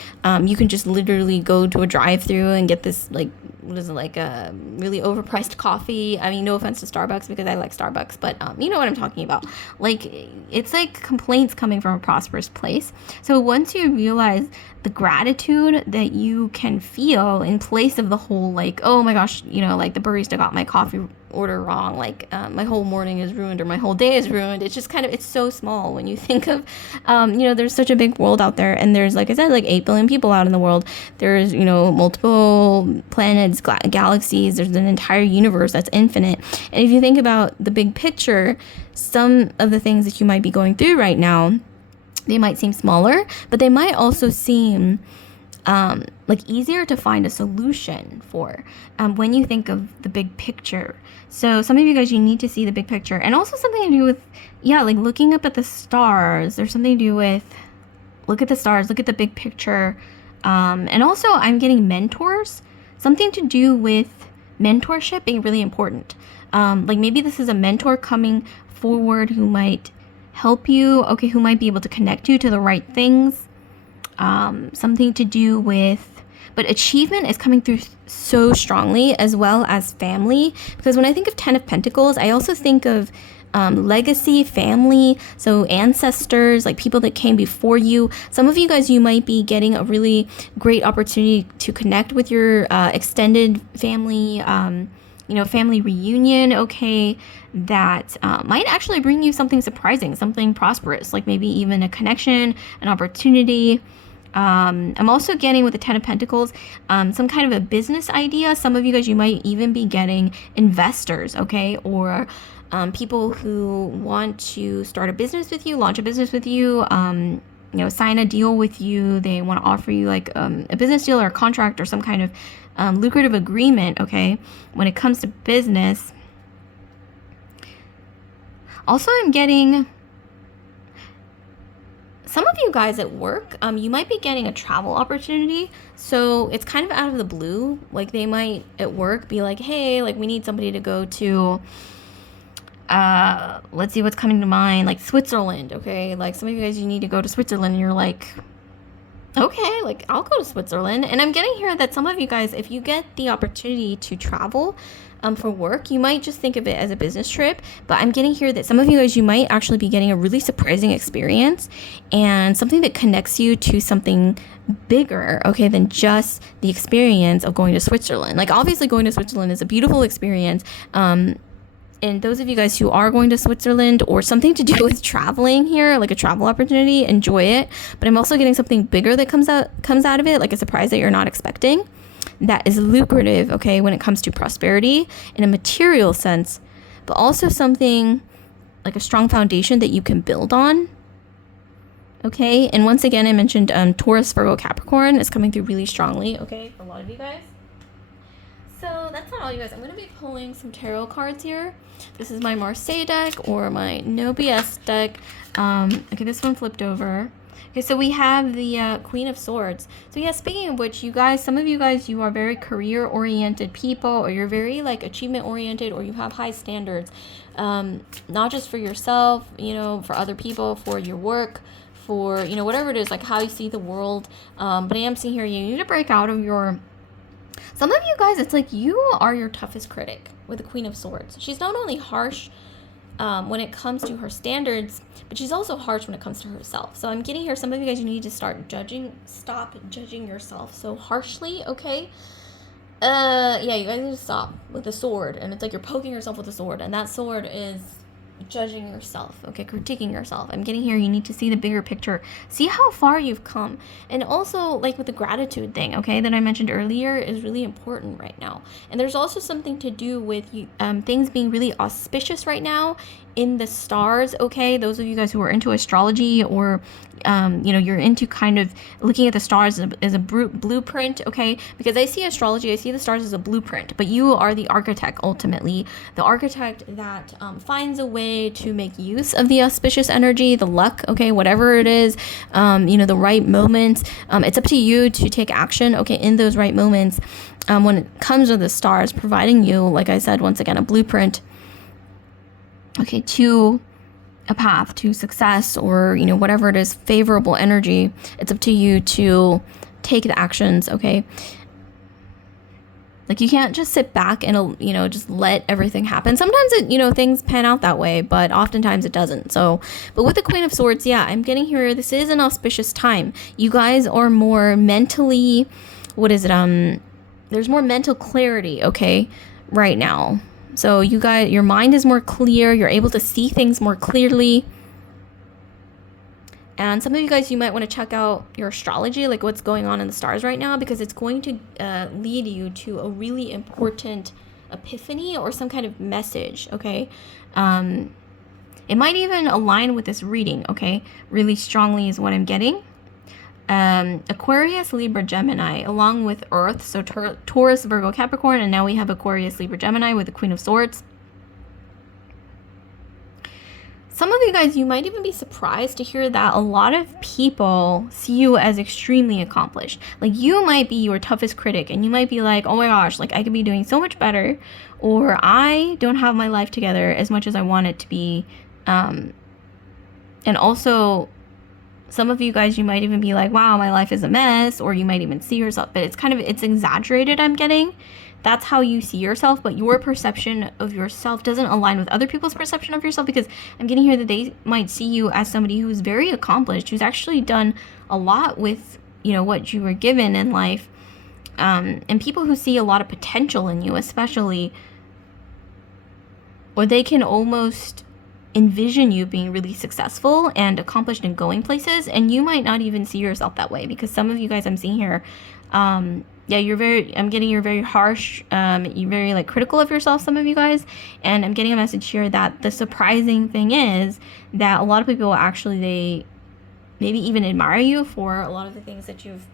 you can just literally go to a drive-through and get this, like, what is it, like a really overpriced coffee. I mean, no offense to Starbucks, because I like Starbucks, but you know what I'm talking about. Like, it's like complaints coming from a prosperous place. So once you realize the gratitude that you can feel in place of the whole, like, oh my gosh, you know, like the barista got my coffee order wrong, like my whole morning is ruined, or my whole day is ruined. It's just kind of, it's so small when you think of, you know, there's such a big world out there, and there's, like I said, like 8 billion people out in the world. There's, you know, multiple planets, galaxies. There's an entire universe that's infinite. And if you think about the big picture, some of the things that you might be going through right now, they might seem smaller, but they might also seem like easier to find a solution for when you think of the big picture. So some of you guys, you need to see the big picture, and also something to do with, yeah, like looking up at the stars. There's something to do with, look at the stars, look at the big picture. And also I'm getting mentors, something to do with mentorship being really important. Like maybe this is a mentor coming forward who might help you, okay, who might be able to connect you to the right things. Something to do with, but achievement is coming through so strongly, as well as family, because when I think of 10 of Pentacles, I also think of legacy, family, so ancestors, like people that came before you. Some of you guys, you might be getting a really great opportunity to connect with your extended family, you know, family reunion, okay, that might actually bring you something surprising, something prosperous, like maybe even a connection, an opportunity. I'm also getting, with the 10 of Pentacles, some kind of a business idea. Some of you guys, you might even be getting investors, okay, or people who want to start a business with you, launch a business with you, you know, sign a deal with you. They want to offer you like a business deal or a contract or some kind of lucrative agreement, okay, when it comes to business. Also, I'm getting some of you guys at work, you might be getting a travel opportunity. So it's kind of out of the blue. Like they might at work be like, hey, like we need somebody to go to, let's see what's coming to mind, like Switzerland, okay? Like some of you guys, you need to go to Switzerland, and you're like, okay, like I'll go to Switzerland. And I'm getting here that some of you guys, if you get the opportunity to travel for work, you might just think of it as a business trip. But I'm getting here that some of you guys, you might actually be getting a really surprising experience, and something that connects you to something bigger, okay, than just the experience of going to Switzerland. Like obviously going to Switzerland is a beautiful experience. And those of you guys who are going to Switzerland, or something to do with traveling here, like a travel opportunity, enjoy it. But I'm also getting something bigger that comes out of it, like a surprise that you're not expecting, that is lucrative, okay, when it comes to prosperity in a material sense, but also something like a strong foundation that you can build on. Okay, and once again, I mentioned Taurus, Virgo, Capricorn is coming through really strongly, okay, for a lot of you guys. So that's not all, you guys. I'm going to be pulling some tarot cards here. This is my Marseille deck or my No BS deck. Okay, this one flipped over. Okay, so we have the Queen of Swords. So yeah, speaking of which, you guys, some of you guys, you are very career-oriented people, or you're very like achievement-oriented, or you have high standards, not just for yourself, you know, for other people, for your work, for, you know, whatever it is, like how you see the world. But I am seeing here, you need to break out of your... Some of you guys, it's like you are your toughest critic with the Queen of Swords. She's not only harsh when it comes to her standards, but she's also harsh when it comes to herself. So I'm getting here, some of you guys, you need to stop judging yourself so harshly, okay? Yeah, you guys need to stop with the sword. And it's like you're poking yourself with a sword, and that sword is judging yourself, okay, critiquing yourself. I'm getting here, you need to see the bigger picture, see how far you've come. And also, like with the gratitude thing, okay, that I mentioned earlier, is really important right now. And there's also something to do with things being really auspicious right now in the stars, okay? Those of you guys who are into astrology, or you know, you're into kind of looking at the stars as a blueprint, okay? Because I see astrology, I see the stars as a blueprint, but you are the architect ultimately, the architect that finds a way to make use of the auspicious energy, the luck, okay, whatever it is, you know, the right moments. It's up to you to take action, okay, in those right moments. When it comes to the stars providing you, like I said, once again, a blueprint, okay, to a path to success, or, you know, whatever it is, favorable energy. It's up to you to take the actions, okay? Like, you can't just sit back and, you know, just let everything happen. Sometimes it, you know, things pan out that way, but oftentimes it doesn't. So, but with the Queen of Swords, yeah, I'm getting here, this is an auspicious time. You guys are more mentally, there's more mental clarity, okay, right now. So you guys, your mind is more clear. You're able to see things more clearly. And some of you guys, you might want to check out your astrology, like what's going on in the stars right now, because it's going to lead you to a really important epiphany or some kind of message, okay? It might even align with this reading, okay? Really strongly is what I'm getting. Aquarius, Libra, Gemini, along with Earth, so Taurus, Virgo, Capricorn, and now we have Aquarius, Libra, Gemini with the Queen of Swords. Some of you guys, you might even be surprised to hear that a lot of people see you as extremely accomplished. Like, you might be your toughest critic, and you might be like, oh my gosh, like, I could be doing so much better, or I don't have my life together as much as I want it to be. And also, some of you guys, you might even be like, wow, my life is a mess, or you might even see yourself, but it's exaggerated, I'm getting. That's how you see yourself, but your perception of yourself doesn't align with other people's perception of yourself, because I'm getting here that they might see you as somebody who's very accomplished, who's actually done a lot with, you know, what you were given in life. And people who see a lot of potential in you, especially, or they can almost envision you being really successful and accomplished and going places, and you might not even see yourself that way, because some of you guys I'm seeing here, yeah, you're very harsh, you're very like critical of yourself, some of you guys, and I'm getting a message here that the surprising thing is that a lot of people actually, they maybe even admire you for a lot of the things that you've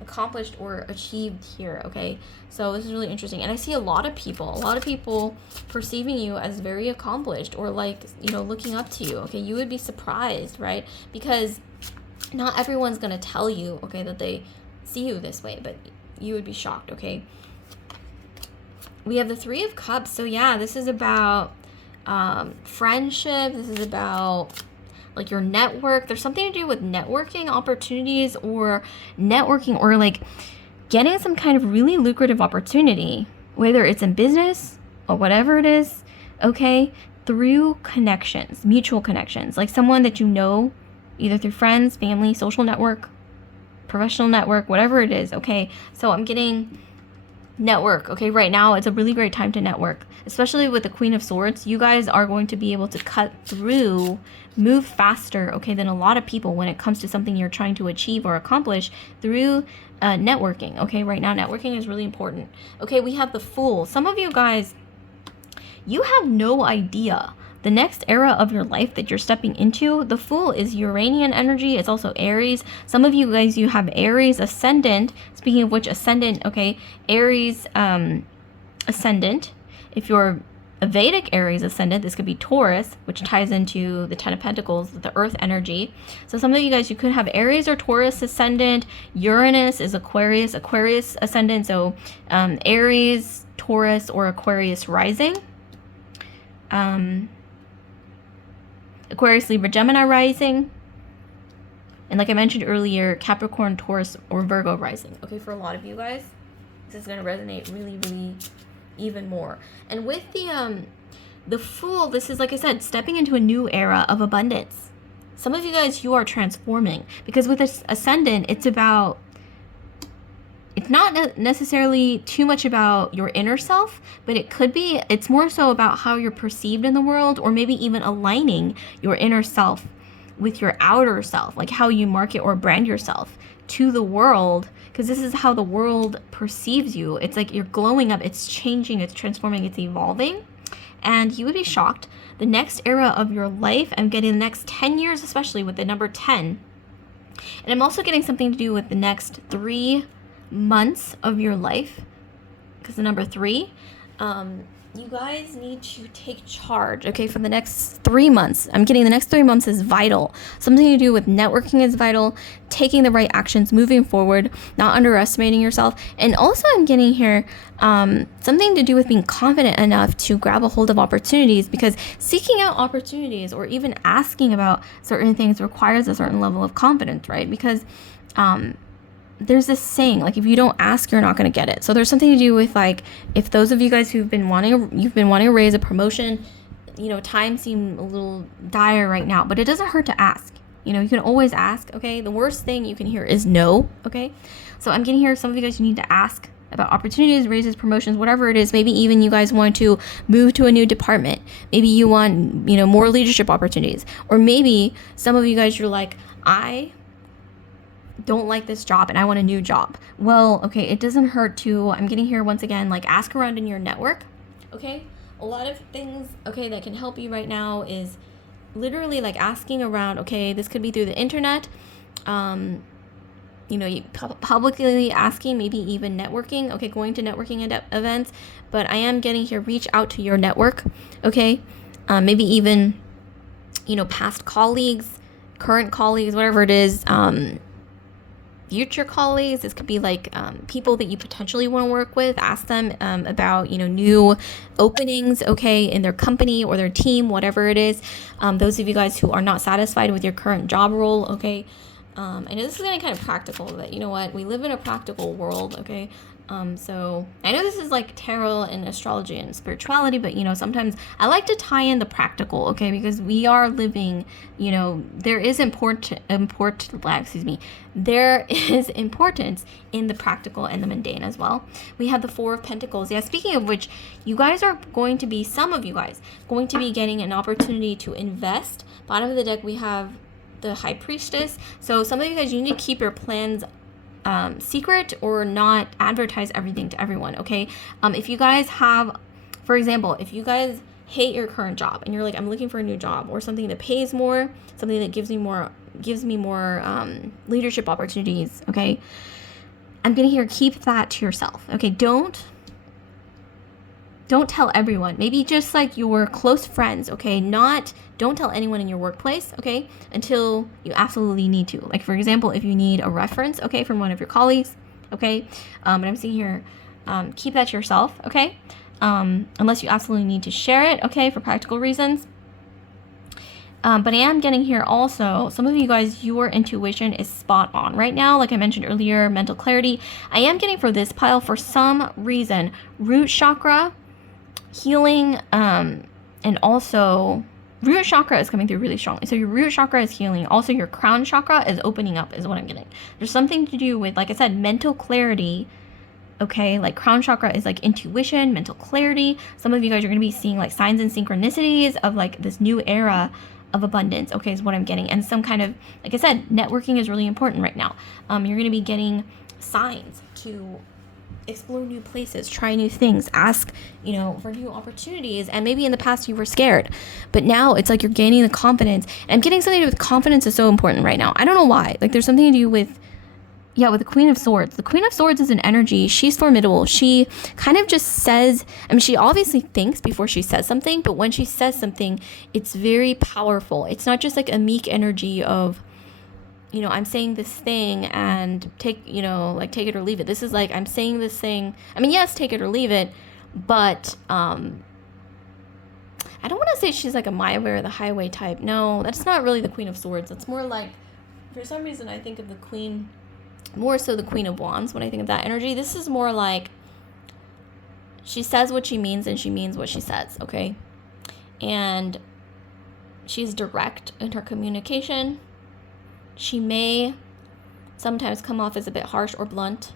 accomplished or achieved here, okay? So this is really interesting, and I see a lot of people perceiving you as very accomplished, or like, you know, looking up to you, okay? You would be surprised, right? Because not everyone's gonna tell you, okay, that they see you this way, but you would be shocked, okay? We have the Three of Cups, so yeah, this is about friendship, this is about like your network. There's something to do with networking opportunities, or networking, or like getting some kind of really lucrative opportunity, whether it's in business or whatever it is, okay, through connections, mutual connections, like someone that you know, either through friends, family, social network, professional network, whatever it is, okay? So I'm getting network, okay? Right now, it's a really great time to network, especially with the Queen of Swords. You guys are going to be able to cut through, move faster, okay, than a lot of people when it comes to something you're trying to achieve or accomplish through networking, okay? Right now, networking is really important. Okay, we have the Fool. Some of you guys, you have no idea the next era of your life that you're stepping into, the Fool is Uranian energy. It's also Aries. Some of you guys, you have Aries ascendant. Speaking of which, ascendant, okay, Aries ascendant. If you're a Vedic Aries ascendant, this could be Taurus, which ties into the Ten of Pentacles, the earth energy. So some of you guys, you could have Aries or Taurus ascendant. Uranus is Aquarius ascendant. So Aries, Taurus, or Aquarius rising. Aquarius, Libra, Gemini rising. And like I mentioned earlier, Capricorn, Taurus, or Virgo rising. Okay, for a lot of you guys, this is going to resonate really, really even more. And with the Fool, this is, like I said, stepping into a new era of abundance. Some of you guys, you are transforming, because with this ascendant, it's not necessarily too much about your inner self, but it's more so about how you're perceived in the world, or maybe even aligning your inner self with your outer self, like how you market or brand yourself to the world, because this is how the world perceives you. It's like you're glowing up, it's changing, it's transforming, it's evolving. And you would be shocked. The next era of your life, I'm getting the next 10 years, especially with the number 10. And I'm also getting something to do with the next 3 months of your life, because the number 3, you guys need to take charge, okay, for the next 3 months. I'm getting the next 3 months is vital. Something to do with networking is vital, taking the right actions, moving forward, not underestimating yourself. And also I'm getting here something to do with being confident enough to grab a hold of opportunities, because seeking out opportunities or even asking about certain things requires a certain level of confidence, right? Because there's this saying, like, if you don't ask, you're not going to get it. So there's something to do with, like, if those of you guys you've been wanting a raise, a promotion, you know, times seem a little dire right now, but it doesn't hurt to ask. You know, you can always ask, okay? The worst thing you can hear is no, okay? So I'm getting here, some of you guys, you need to ask about opportunities, raises, promotions, whatever it is. Maybe even you guys want to move to a new department. Maybe you want, you know, more leadership opportunities. Or maybe some of you guys, you're like, I don't like this job and I want a new job. Well, okay, it doesn't hurt to, I'm getting here once again, like, ask around in your network, okay? A lot of things, okay, that can help you right now is literally like asking around, okay? This could be through the internet, you know, publicly asking, maybe even networking, okay, going to networking events. But I am getting here, reach out to your network, okay? Maybe even, you know, past colleagues, current colleagues, whatever it is, future colleagues. This could be like people that you potentially want to work with. Ask them about, you know, new openings, okay, in their company or their team, whatever it is. Those of you guys who are not satisfied with your current job role, okay. I know this is getting kind of practical, but you know what? We live in a practical world, okay. So I know this is like tarot and astrology and spirituality, but you know, sometimes I like to tie in the practical, okay, because we are living, you know, there is there is importance in the practical and the mundane as well. We have the Four of Pentacles. Yeah, speaking of which, you guys are going to be, some of you guys, going to be getting an opportunity to invest. Bottom of the deck, we have the High Priestess. So some of you guys, you need to keep your plans secret or not advertise everything to everyone, okay? If you guys have, for example, if you guys hate your current job and you're like, I'm looking for a new job or something that pays more, something that gives me more leadership opportunities, okay? I'm gonna hear, keep that to yourself, okay? Don't tell everyone. Maybe just like your close friends, okay? Don't tell anyone in your workplace, okay? Until you absolutely need to. Like, for example, if you need a reference, okay, from one of your colleagues, okay? And I'm seeing here, keep that to yourself, okay? Unless you absolutely need to share it, okay, for practical reasons. But I am getting here also, some of you guys, your intuition is spot on right now. Like I mentioned earlier, mental clarity. I am getting for this pile, for some reason, root chakra, healing, and also root chakra is coming through really strongly. So your root chakra is healing. Also your crown chakra is opening up, is what I'm getting. There's something to do with, like I said, mental clarity. Okay, like crown chakra is like intuition, mental clarity. Some of you guys are going to be seeing like signs and synchronicities of like this new era of abundance, okay, is what I'm getting. And some kind of, like I said, networking is really important right now. You're going to be getting signs to explore new places, try new things, ask, for new opportunities. And maybe in the past you were scared, but now it's like you're gaining the confidence. And I'm getting something to do with confidence is so important right now. I don't know why. Like there's something to do with, with the Queen of Swords. The Queen of Swords is an energy. She's formidable. She kind of just says, she obviously thinks before she says something, but when she says something, it's very powerful. It's not just like a meek energy of, I'm saying this thing and take it or leave it. This is like, I'm saying this thing. Yes, take it or leave it. But, I don't want to say she's like a my way or the highway type. No, that's not really the Queen of Swords. It's more like, for some reason, I think of the Queen, more so the Queen of Wands when I think of that energy. This is more like, she says what she means and she means what she says, okay? And she's direct in her communication. She may sometimes come off as a bit harsh or blunt,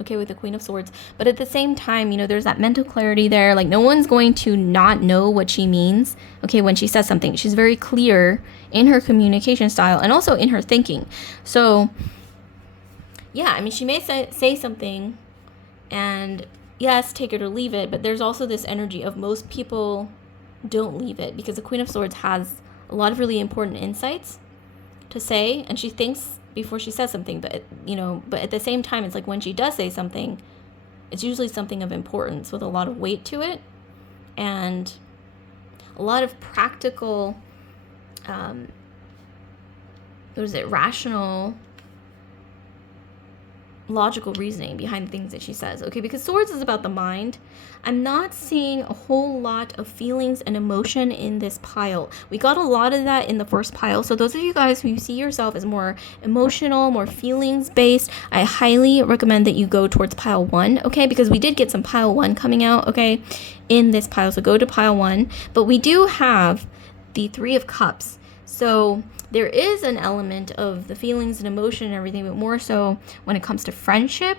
okay, with the Queen of Swords. But at the same time, there's that mental clarity there. Like, no one's going to not know what she means, okay, when she says something. She's very clear in her communication style and also in her thinking. So, yeah, she may say something and, yes, take it or leave it. But there's also this energy of most people don't leave it because the Queen of Swords has a lot of really important insights to say, and she thinks before she says something, but at the same time, it's like when she does say something, it's usually something of importance with a lot of weight to it and a lot of practical rational, logical reasoning behind the things that she says, okay? Because Swords is about the mind. I'm not seeing a whole lot of feelings and emotion in this pile. We got a lot of that in the first pile. So those of you guys who see yourself as more emotional, more feelings based, I highly recommend that you go towards pile 1, okay? Because we did get some pile 1 coming out, okay, in this pile. So go to pile 1. But we do have the 3 of Cups. So there is an element of the feelings and emotion and everything, but more so when it comes to friendship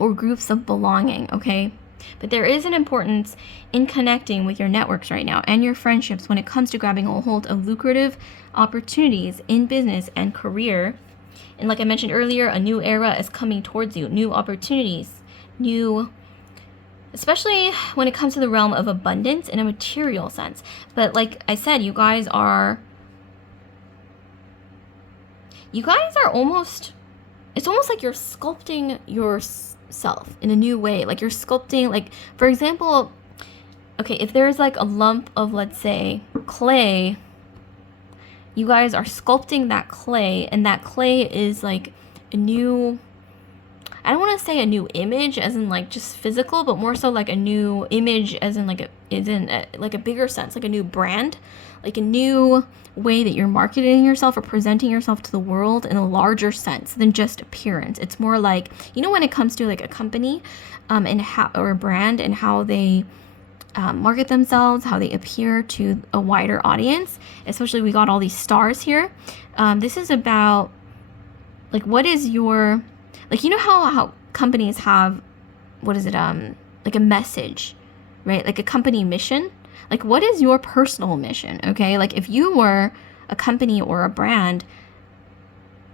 or groups of belonging, okay? But there is an importance in connecting with your networks right now and your friendships when it comes to grabbing a hold of lucrative opportunities in business and career. And like I mentioned earlier, a new era is coming towards you, new opportunities, especially when it comes to the realm of abundance in a material sense. But like I said, you guys are almost, it's almost like you're sculpting yourself in a new way. Like you're sculpting, like, for example, okay, if there's like a lump of, let's say, clay, you guys are sculpting that clay, and that clay is like a new, I don't want to say a new image as in like just physical, but more so like a new image as in like a bigger sense, like a new brand, like a new way that you're marketing yourself or presenting yourself to the world in a larger sense than just appearance. It's more like, when it comes to like a company and how, or a brand, and how they market themselves, how they appear to a wider audience. Especially, we got all these stars here. This is about like, what is your, like, how companies have, what is it, like a message, right? Like a company mission. Like, what is your personal mission, okay? Like, if you were a company or a brand,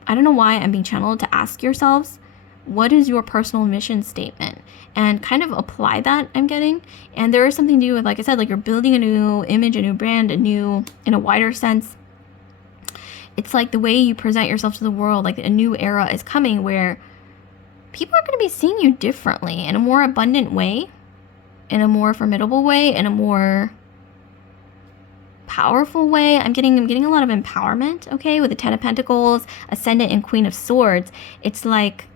I don't know why I'm being channeled to ask yourselves, what is your personal mission statement? And kind of apply that, I'm getting. And there is something to do with, like I said, like you're building a new image, a new brand, in a wider sense. It's like the way you present yourself to the world, like a new era is coming where people are going to be seeing you differently, in a more abundant way, in a more formidable way, in a more powerful way. I'm getting a lot of empowerment, okay, with the 10 of Pentacles, Ascendant, and Queen of Swords. It's like,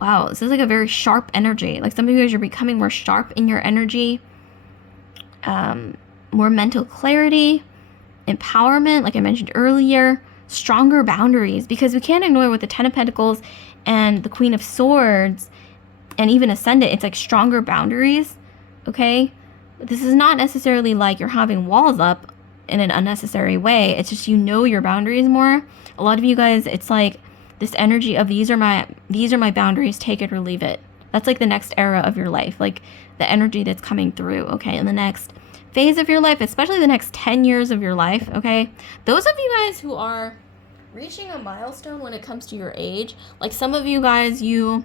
wow, this is like a very sharp energy. Like, some of you guys are becoming more sharp in your energy, more mental clarity, empowerment, like I mentioned earlier, stronger boundaries, because we can't ignore with the 10 of Pentacles and the Queen of Swords and even Ascendant, it's like stronger boundaries, okay? This is not necessarily like you're having walls up in an unnecessary way. It's just your boundaries more. A lot of you guys, it's like this energy of these are my boundaries, take it or leave it. That's like the next era of your life, like the energy that's coming through, okay, in the next phase of your life, especially the next 10 years of your life, okay? Those of you guys who are reaching a milestone when it comes to your age, like some of you guys, you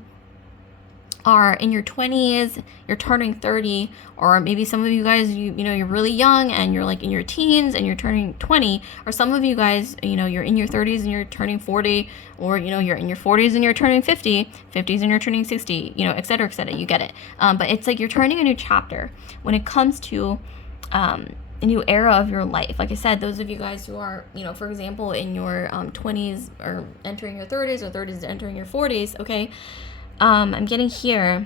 are in your 20s, you're turning 30, or maybe some of you guys, you know, you're really young and you're like in your teens and you're turning 20, or some of you guys, you know, you're in your 30s and you're turning 40, or, you know, you're in your 40s and you're turning 50, 50s and you're turning 60, you know, et cetera, you get it. But it's like you're turning a new chapter when it comes to a new era of your life. Like I said, those of you guys who are, you know, for example, in your 20s or entering your 30s, or 30s entering your 40s, okay, I'm getting here,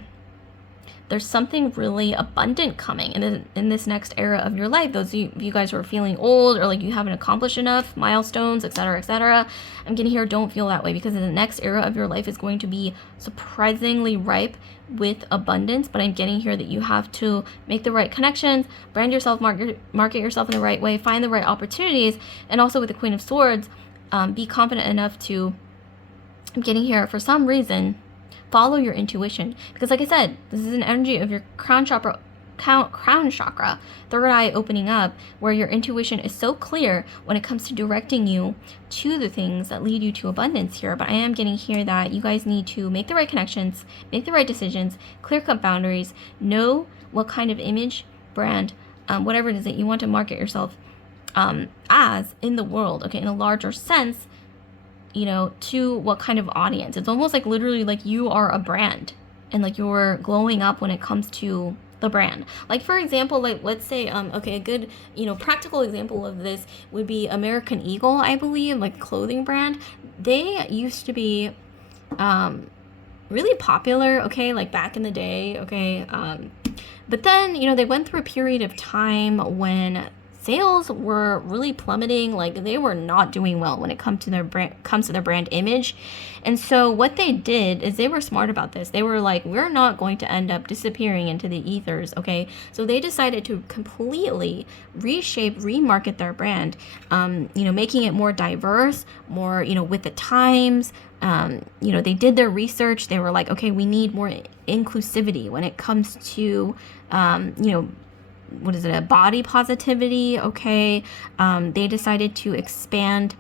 there's something really abundant coming in this next era of your life. Those of you guys who are feeling old, or like you haven't accomplished enough milestones, etc., I'm getting here, don't feel that way, because the next era of your life is going to be surprisingly ripe with abundance. But I'm getting here that you have to make the right connections, brand yourself, market yourself in the right way, find the right opportunities, and also with the Queen of Swords, be confident enough to, I'm getting here, for some reason, follow your intuition. Because like I said, this is an energy of your crown chakra, third eye opening up, where your intuition is so clear when it comes to directing you to the things that lead you to abundance here. But I am getting here that you guys need to make the right connections, make the right decisions, clear cut boundaries, know what kind of image, brand, whatever it is that you want to market yourself as in the world, okay, in a larger sense, you know, to what kind of audience. It's almost like literally like you are a brand, and like you're glowing up when it comes to the brand. Like for example, like let's say okay, a good, you know, practical example of this would be American Eagle, I believe, like clothing brand. They used to be really popular, okay, like back in the day, okay, but then, you know, they went through a period of time when sales were really plummeting. Like they were not doing well when it comes to their brand image. And so what they did is they were smart about this. They were like, we're not going to end up disappearing into the ethers, okay? So they decided to completely reshape, remarket their brand, you know, making it more diverse, more, you know, with the times. You know, they did their research. They were like, okay, we need more inclusivity when it comes to, you know, what is it, a body positivity, okay? They decided to expand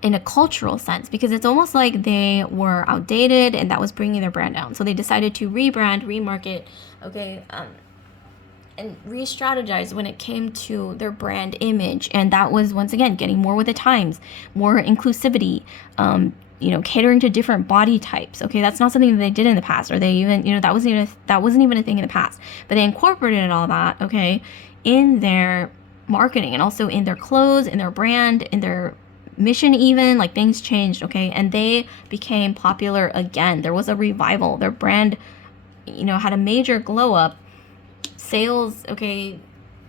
in a cultural sense, because it's almost like they were outdated and that was bringing their brand down. So they decided to rebrand, remarket, okay, and re-strategize when it came to their brand image. And that was, once again, getting more with the times, more inclusivity, you know, catering to different body types. Okay, that's not something that they did in the past, or they even, you know, that wasn't even a thing in the past. But they incorporated all that, okay, in their marketing, and also in their clothes, in their brand, in their mission even. Like things changed, okay, and they became popular again. There was a revival. Their brand, you know, had a major glow up. Sales, okay,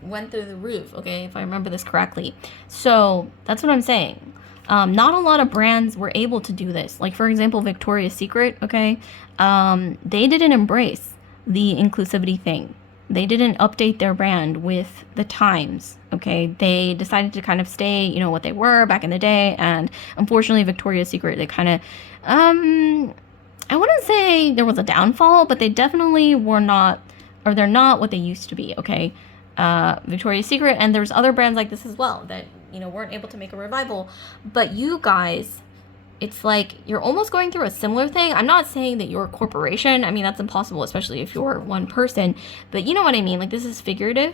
went through the roof, okay, if I remember this correctly. So that's what I'm saying. Not a lot of brands were able to do this. Like, for example, Victoria's Secret, okay? They didn't embrace the inclusivity thing. They didn't update their brand with the times, okay? They decided to kind of stay, you know, what they were back in the day. And unfortunately, Victoria's Secret, they kind of, I wouldn't say there was a downfall, but they definitely were not, or they're not what they used to be, okay? Victoria's Secret, and there's other brands like this as well that, you know, weren't able to make a revival. But you guys, it's like you're almost going through a similar thing. I'm not saying that you're a corporation. I mean, that's impossible, especially if you're one person. But you know what I mean? Like, this is figurative.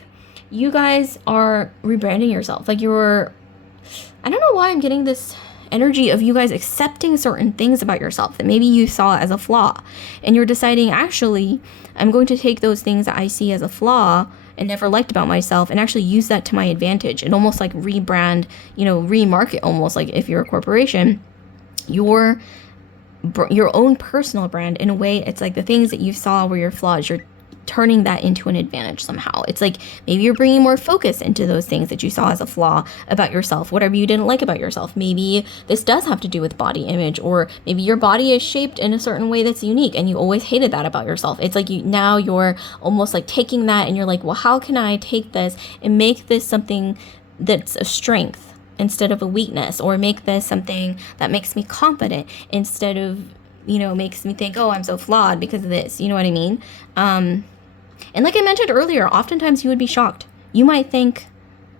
You guys are rebranding yourself. Like, I don't know why I'm getting this energy of you guys accepting certain things about yourself that maybe you saw as a flaw. And you're deciding, actually, I'm going to take those things that I see as a flaw and never liked about myself and actually use that to my advantage, and almost like rebrand, you know, remarket, almost like if you're a corporation, your own personal brand. In a way, it's like the things that you saw were your flaws, you're turning that into an advantage somehow. It's like maybe you're bringing more focus into those things that you saw as a flaw about yourself, whatever you didn't like about yourself. Maybe this does have to do with body image, or maybe your body is shaped in a certain way that's unique and you always hated that about yourself. It's like now you're almost like taking that and you're like, well, how can I take this and make this something that's a strength instead of a weakness, or make this something that makes me confident instead of, you know, makes me think, oh, I'm so flawed because of this. You know what I mean? And like I mentioned earlier, oftentimes you would be shocked. You might think,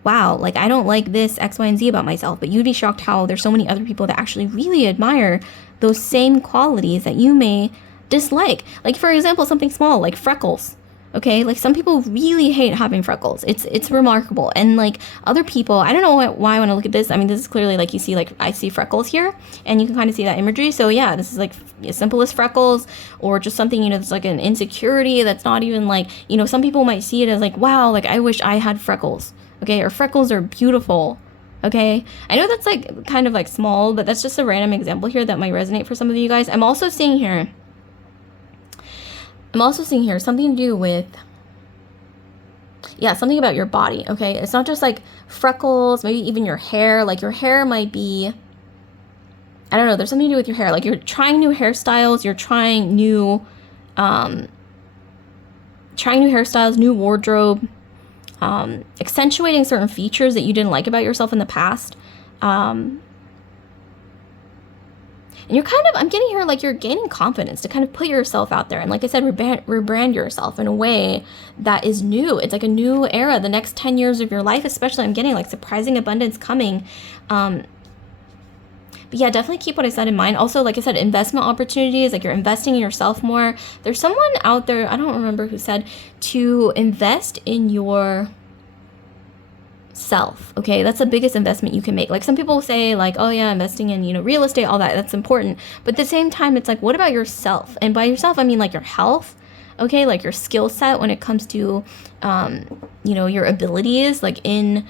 wow, like I don't like this X, Y, and Z about myself, but you'd be shocked how there's so many other people that actually really admire those same qualities that you may dislike. Like, for example, something small like freckles. Okay, like some people really hate having freckles. It's remarkable. And like other people, I don't know why I want to look at this. I mean, this is clearly like you see, like I see freckles here, and you can kind of see that imagery. So yeah, this is like as simple as freckles, or just something, you know, that's like an insecurity that's not even like, you know, some people might see it as like, wow, like I wish I had freckles. Okay, or freckles are beautiful. Okay, I know that's like kind of like small, but that's just a random example here that might resonate for some of you guys. I'm also seeing here something to do with, yeah, something about your body, okay? It's not just like freckles, maybe even your hair. Like your hair might be, I don't know, there's something to do with your hair. Like you're trying new hairstyles, you're trying new hairstyles, new wardrobe, accentuating certain features that you didn't like about yourself in the past. And you're kind of, I'm getting here, like you're gaining confidence to kind of put yourself out there. And like I said, rebrand yourself in a way that is new. It's like a new era, the next 10 years of your life, especially. I'm getting like surprising abundance coming. But yeah, definitely keep what I said in mind. Also, like I said, investment opportunities, like you're investing in yourself more. There's someone out there, I don't remember who said, to invest in your self. Okay, that's the biggest investment you can make. Like some people say like, oh yeah, investing in, you know, real estate, all that's important, but at the same time it's like, what about yourself? And by yourself I mean like your health, okay, like your skill set when it comes to you know, your abilities like in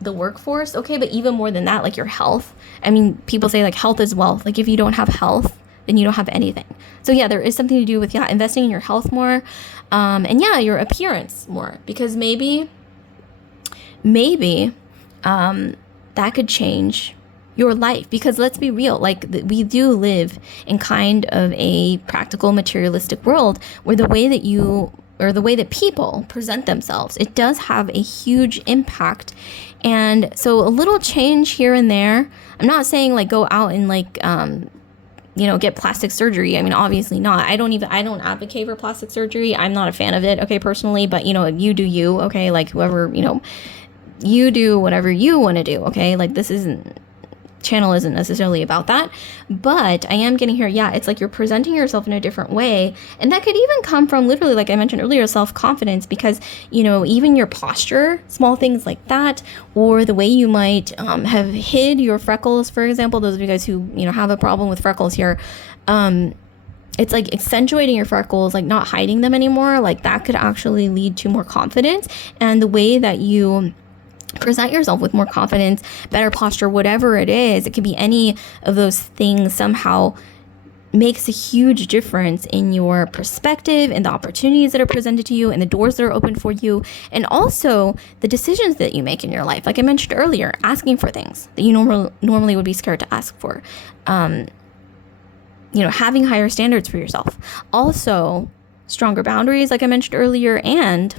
the workforce, okay, but even more than that, like your health. I mean, people say like health is wealth. Like if you don't have health, then you don't have anything. So yeah, there is something to do with, yeah, investing in your health more, and yeah, your appearance more, because maybe that could change your life. Because let's be real, like we do live in kind of a practical materialistic world where the way that people present themselves, it does have a huge impact. And so a little change here and there, I'm not saying like go out and like you know, get plastic surgery. I mean, obviously not. I don't advocate for plastic surgery. I'm not a fan of it, okay, personally, but you know, you do you, okay, like whoever, you know, you do whatever you want to do, okay? Like channel isn't necessarily about that, but I am getting here, yeah, it's like you're presenting yourself in a different way, and that could even come from literally, like I mentioned earlier, self-confidence, because, you know, even your posture, small things like that, or the way you might have hid your freckles, for example, those of you guys who, you know, have a problem with freckles here, it's like accentuating your freckles, like not hiding them anymore, like that could actually lead to more confidence. And the way that you present yourself with more confidence, better posture, whatever it is, it could be any of those things, somehow makes a huge difference in your perspective and the opportunities that are presented to you and the doors that are open for you, and also the decisions that you make in your life. Like I mentioned earlier, asking for things that you normally would be scared to ask for, you know, having higher standards for yourself, also stronger boundaries, like I mentioned earlier, and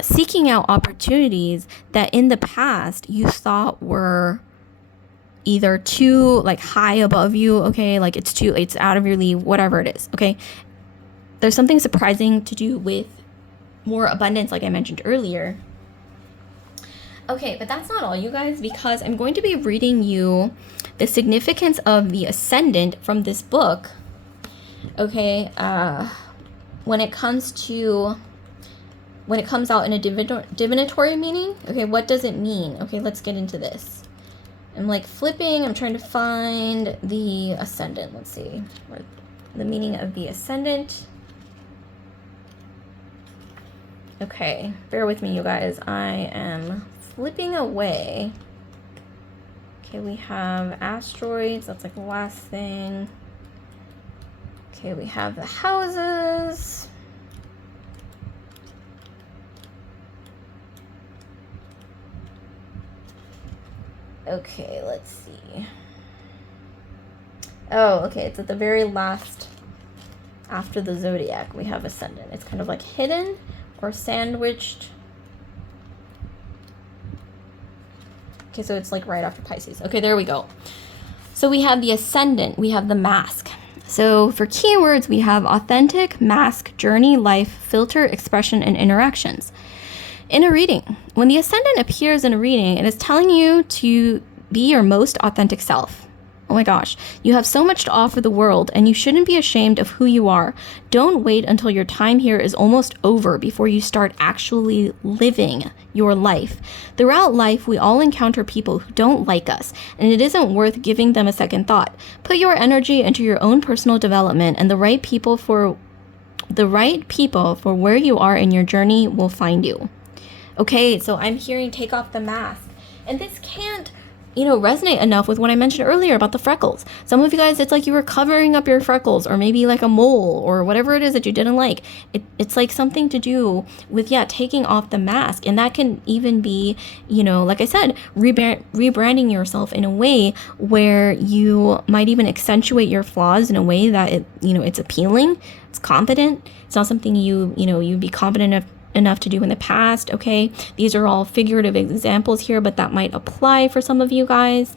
seeking out opportunities that in the past you thought were either too like high above you, okay, like it's out of your league, whatever it is, okay. There's something surprising to do with more abundance, like I mentioned earlier. Okay, but that's not all, you guys, because I'm going to be reading you the significance of the ascendant from this book, okay, when it comes out in a divinatory meaning. Okay, what does it mean? Okay, let's get into this. I'm like flipping, I'm trying to find the ascendant. Let's see, the meaning of the ascendant. Okay, bear with me, you guys. I am flipping away. Okay, we have asteroids. That's like the last thing. Okay, we have the houses. Okay, let's see. Oh, okay, it's at the very last, after the zodiac, we have ascendant. It's kind of like hidden or sandwiched. Okay, so it's like right after Pisces. Okay, there we go. So we have the ascendant, we have the mask. So for keywords, we have authentic, mask, journey, life, filter, expression, and interactions. In a reading, when the ascendant appears in a reading, it is telling you to be your most authentic self. Oh my gosh, you have so much to offer the world, and you shouldn't be ashamed of who you are. Don't wait until your time here is almost over before you start actually living your life. Throughout life, we all encounter people who don't like us, and it isn't worth giving them a second thought. Put your energy into your own personal development, and the right people for where you are in your journey will find you. Okay, so I'm hearing take off the mask. And this can't, resonate enough with what I mentioned earlier about the freckles. Some of you guys, it's like you were covering up your freckles, or maybe like a mole, or whatever it is that you didn't like. It's like something to do with, taking off the mask. And that can even be, like I said, rebranding yourself in a way where you might even accentuate your flaws in a way that it's appealing, it's confident. It's not something you'd be confident enough to do in the past. Okay, these are all figurative examples here, but that might apply for some of you guys.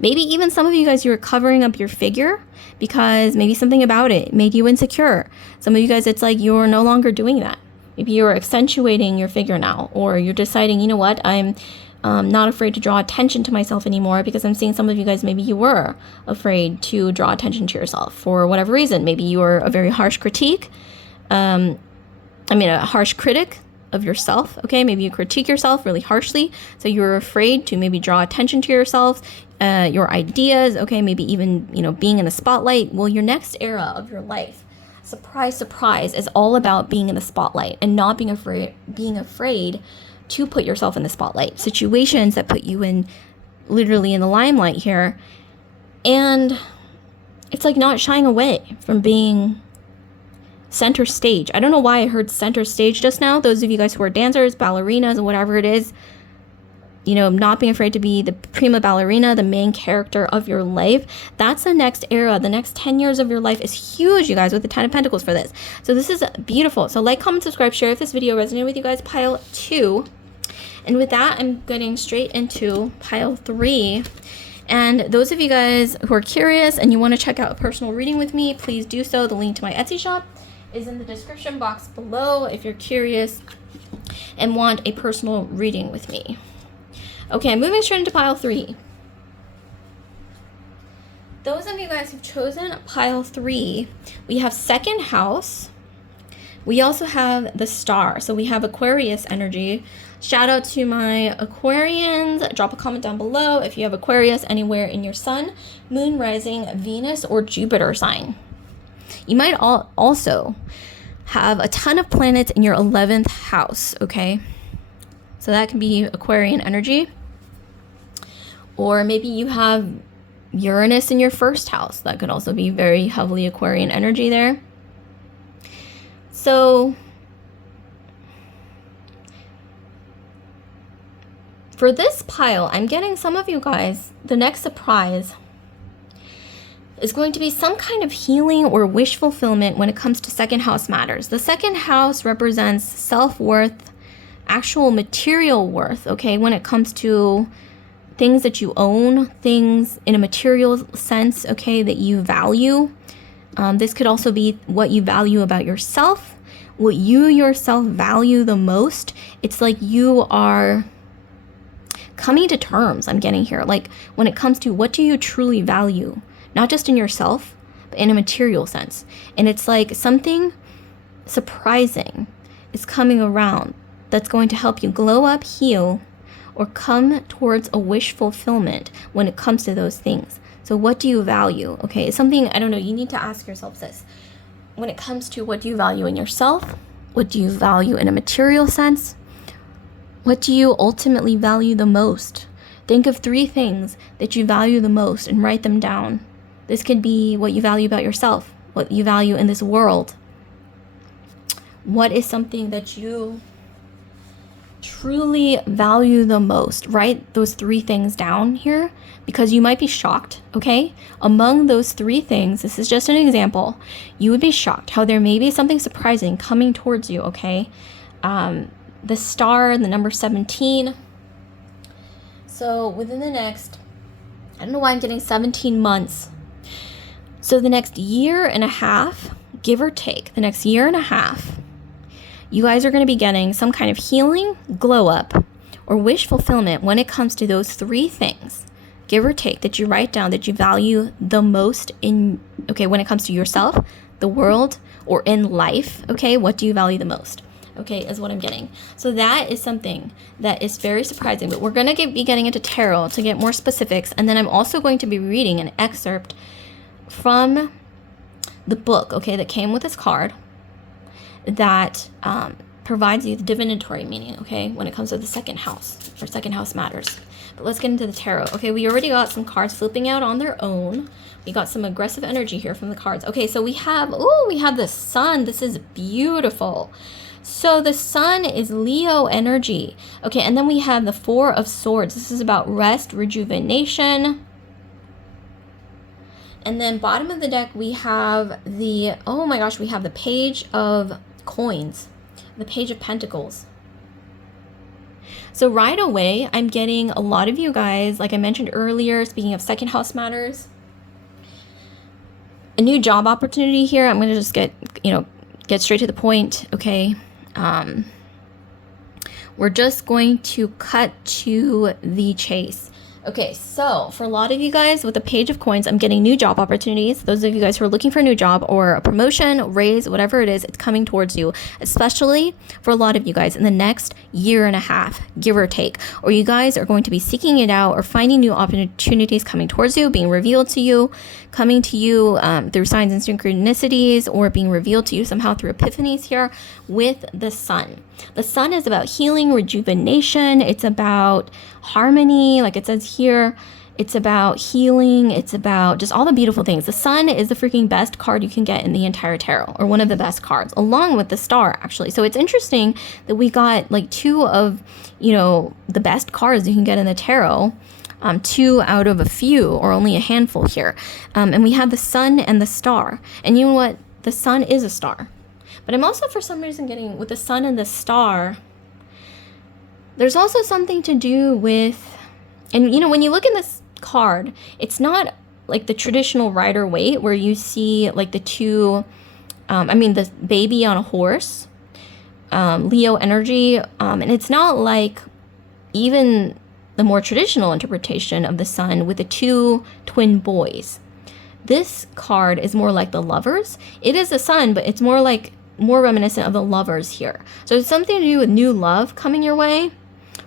Maybe even some of you guys, you were covering up your figure because maybe something about it made you insecure. Some of you guys, it's like you're no longer doing that. Maybe you're accentuating your figure now, or you're deciding, you know what, I'm not afraid to draw attention to myself anymore, because I'm seeing some of you guys, maybe you were afraid to draw attention to yourself for whatever reason. Maybe you were a very harsh critique. A harsh critic of yourself, okay? Maybe you critique yourself really harshly, so you're afraid to maybe draw attention to yourself, your ideas, okay? Maybe even, being in the spotlight. Well, your next era of your life, surprise, surprise, is all about being in the spotlight and not being afraid to put yourself in the spotlight. Situations that put you literally in the limelight here. And it's like not shying away from being center stage. I don't know why I heard center stage just now. Those of you guys who are dancers, ballerinas, whatever it is, not being afraid to be the prima ballerina, the main character of your life. That's the next era. The next 10 years of your life is huge, you guys, with the 10 of Pentacles for this. So this is beautiful. So like, comment, subscribe, share if this video resonated with you guys. Pile 2. And with that, I'm getting straight into pile 3. And those of you guys who are curious and you want to check out a personal reading with me, please do so. The link to my Etsy shop is in the description box below if you're curious and want a personal reading with me. Okay, I'm moving straight into pile 3. Those of you guys who've chosen pile 3, we have second house. We also have the star. So we have Aquarius energy. Shout out to my Aquarians. Drop a comment down below if you have Aquarius anywhere in your sun, moon, rising, Venus, or Jupiter sign. You might also have a ton of planets in your 11th house, okay? So that can be Aquarian energy. Or maybe you have Uranus in your first house. That could also be very heavily Aquarian energy there. So for this pile, I'm getting some of you guys, the next surprise is going to be some kind of healing or wish fulfillment when it comes to second house matters. The second house represents self-worth, actual material worth, okay, when it comes to things that you own, things in a material sense, okay, that you value. This could also be what you value about yourself, what you yourself value the most. It's like you are coming to terms, I'm getting here, like when it comes to what do you truly value, not just in yourself, but in a material sense. And it's like something surprising is coming around that's going to help you glow up, heal, or come towards a wish fulfillment when it comes to those things. So what do you value? Okay, it's something, I don't know, you need to ask yourself this. When it comes to what do you value in yourself, what do you value in a material sense, what do you ultimately value the most? Think of 3 things that you value the most and write them down. This could be what you value about yourself, what you value in this world. What is something that you truly value the most? Write those 3 things down here, because you might be shocked, okay? Among those 3 things, this is just an example, you would be shocked how there may be something surprising coming towards you, okay? The star, the number 17. So within the next, I don't know why I'm getting 17 months. So the next year and a half, give or take, the next year and a half, you guys are going to be getting some kind of healing, glow up, or wish fulfillment when it comes to those 3 things, give or take, that you write down that you value the most in, okay, when it comes to yourself, the world, or in life, okay, what do you value the most? Okay, is what I'm getting. So that is something that is very surprising, but we're going to be getting into tarot to get more specifics. And then I'm also going to be reading an excerpt from the book, okay, that came with this card that provides you the divinatory meaning, okay, when it comes to the second house, or second house matters. But let's get into the tarot. Okay, we already got some cards flipping out on their own. We got some aggressive energy here from the cards. Okay, so we have the sun. This is beautiful. So the sun is Leo energy. Okay, and then we have the Four of Swords. This is about rest, rejuvenation. And then bottom of the deck, we have the, oh my gosh, we have the Page of Coins, the Page of Pentacles. So right away, I'm getting a lot of you guys, like I mentioned earlier, speaking of second house matters, a new job opportunity here. I'm going to just get straight to the point, okay? We're just going to cut to the chase. Okay, so for a lot of you guys with the Page of Coins, I'm getting new job opportunities. Those of you guys who are looking for a new job or a promotion, raise, whatever it is, it's coming towards you, especially for a lot of you guys in the next year and a half, give or take. Or you guys are going to be seeking it out or finding new opportunities coming towards you, being revealed to you, coming to you through signs and synchronicities, or being revealed to you somehow through epiphanies here with the sun. The sun is about healing, rejuvenation. It's about harmony, like it says here. It's about healing. It's about just all the beautiful things. The sun is the freaking best card you can get in the entire tarot, or one of the best cards, along with the star, actually. So it's interesting that we got like two of, the best cards you can get in the tarot. Two out of a few, or only a handful here. And we have the sun and the star. And you know what? The sun is a star. But I'm also, for some reason, getting with the sun and the star, there's also something to do with, and when you look in this card, it's not like the traditional Rider-Waite where you see like the two, the baby on a horse, Leo energy, and it's not like even the more traditional interpretation of the sun with the two twin boys. This card is more like the lovers. It is the sun, but it's more reminiscent of the lovers here. So it's something to do with new love coming your way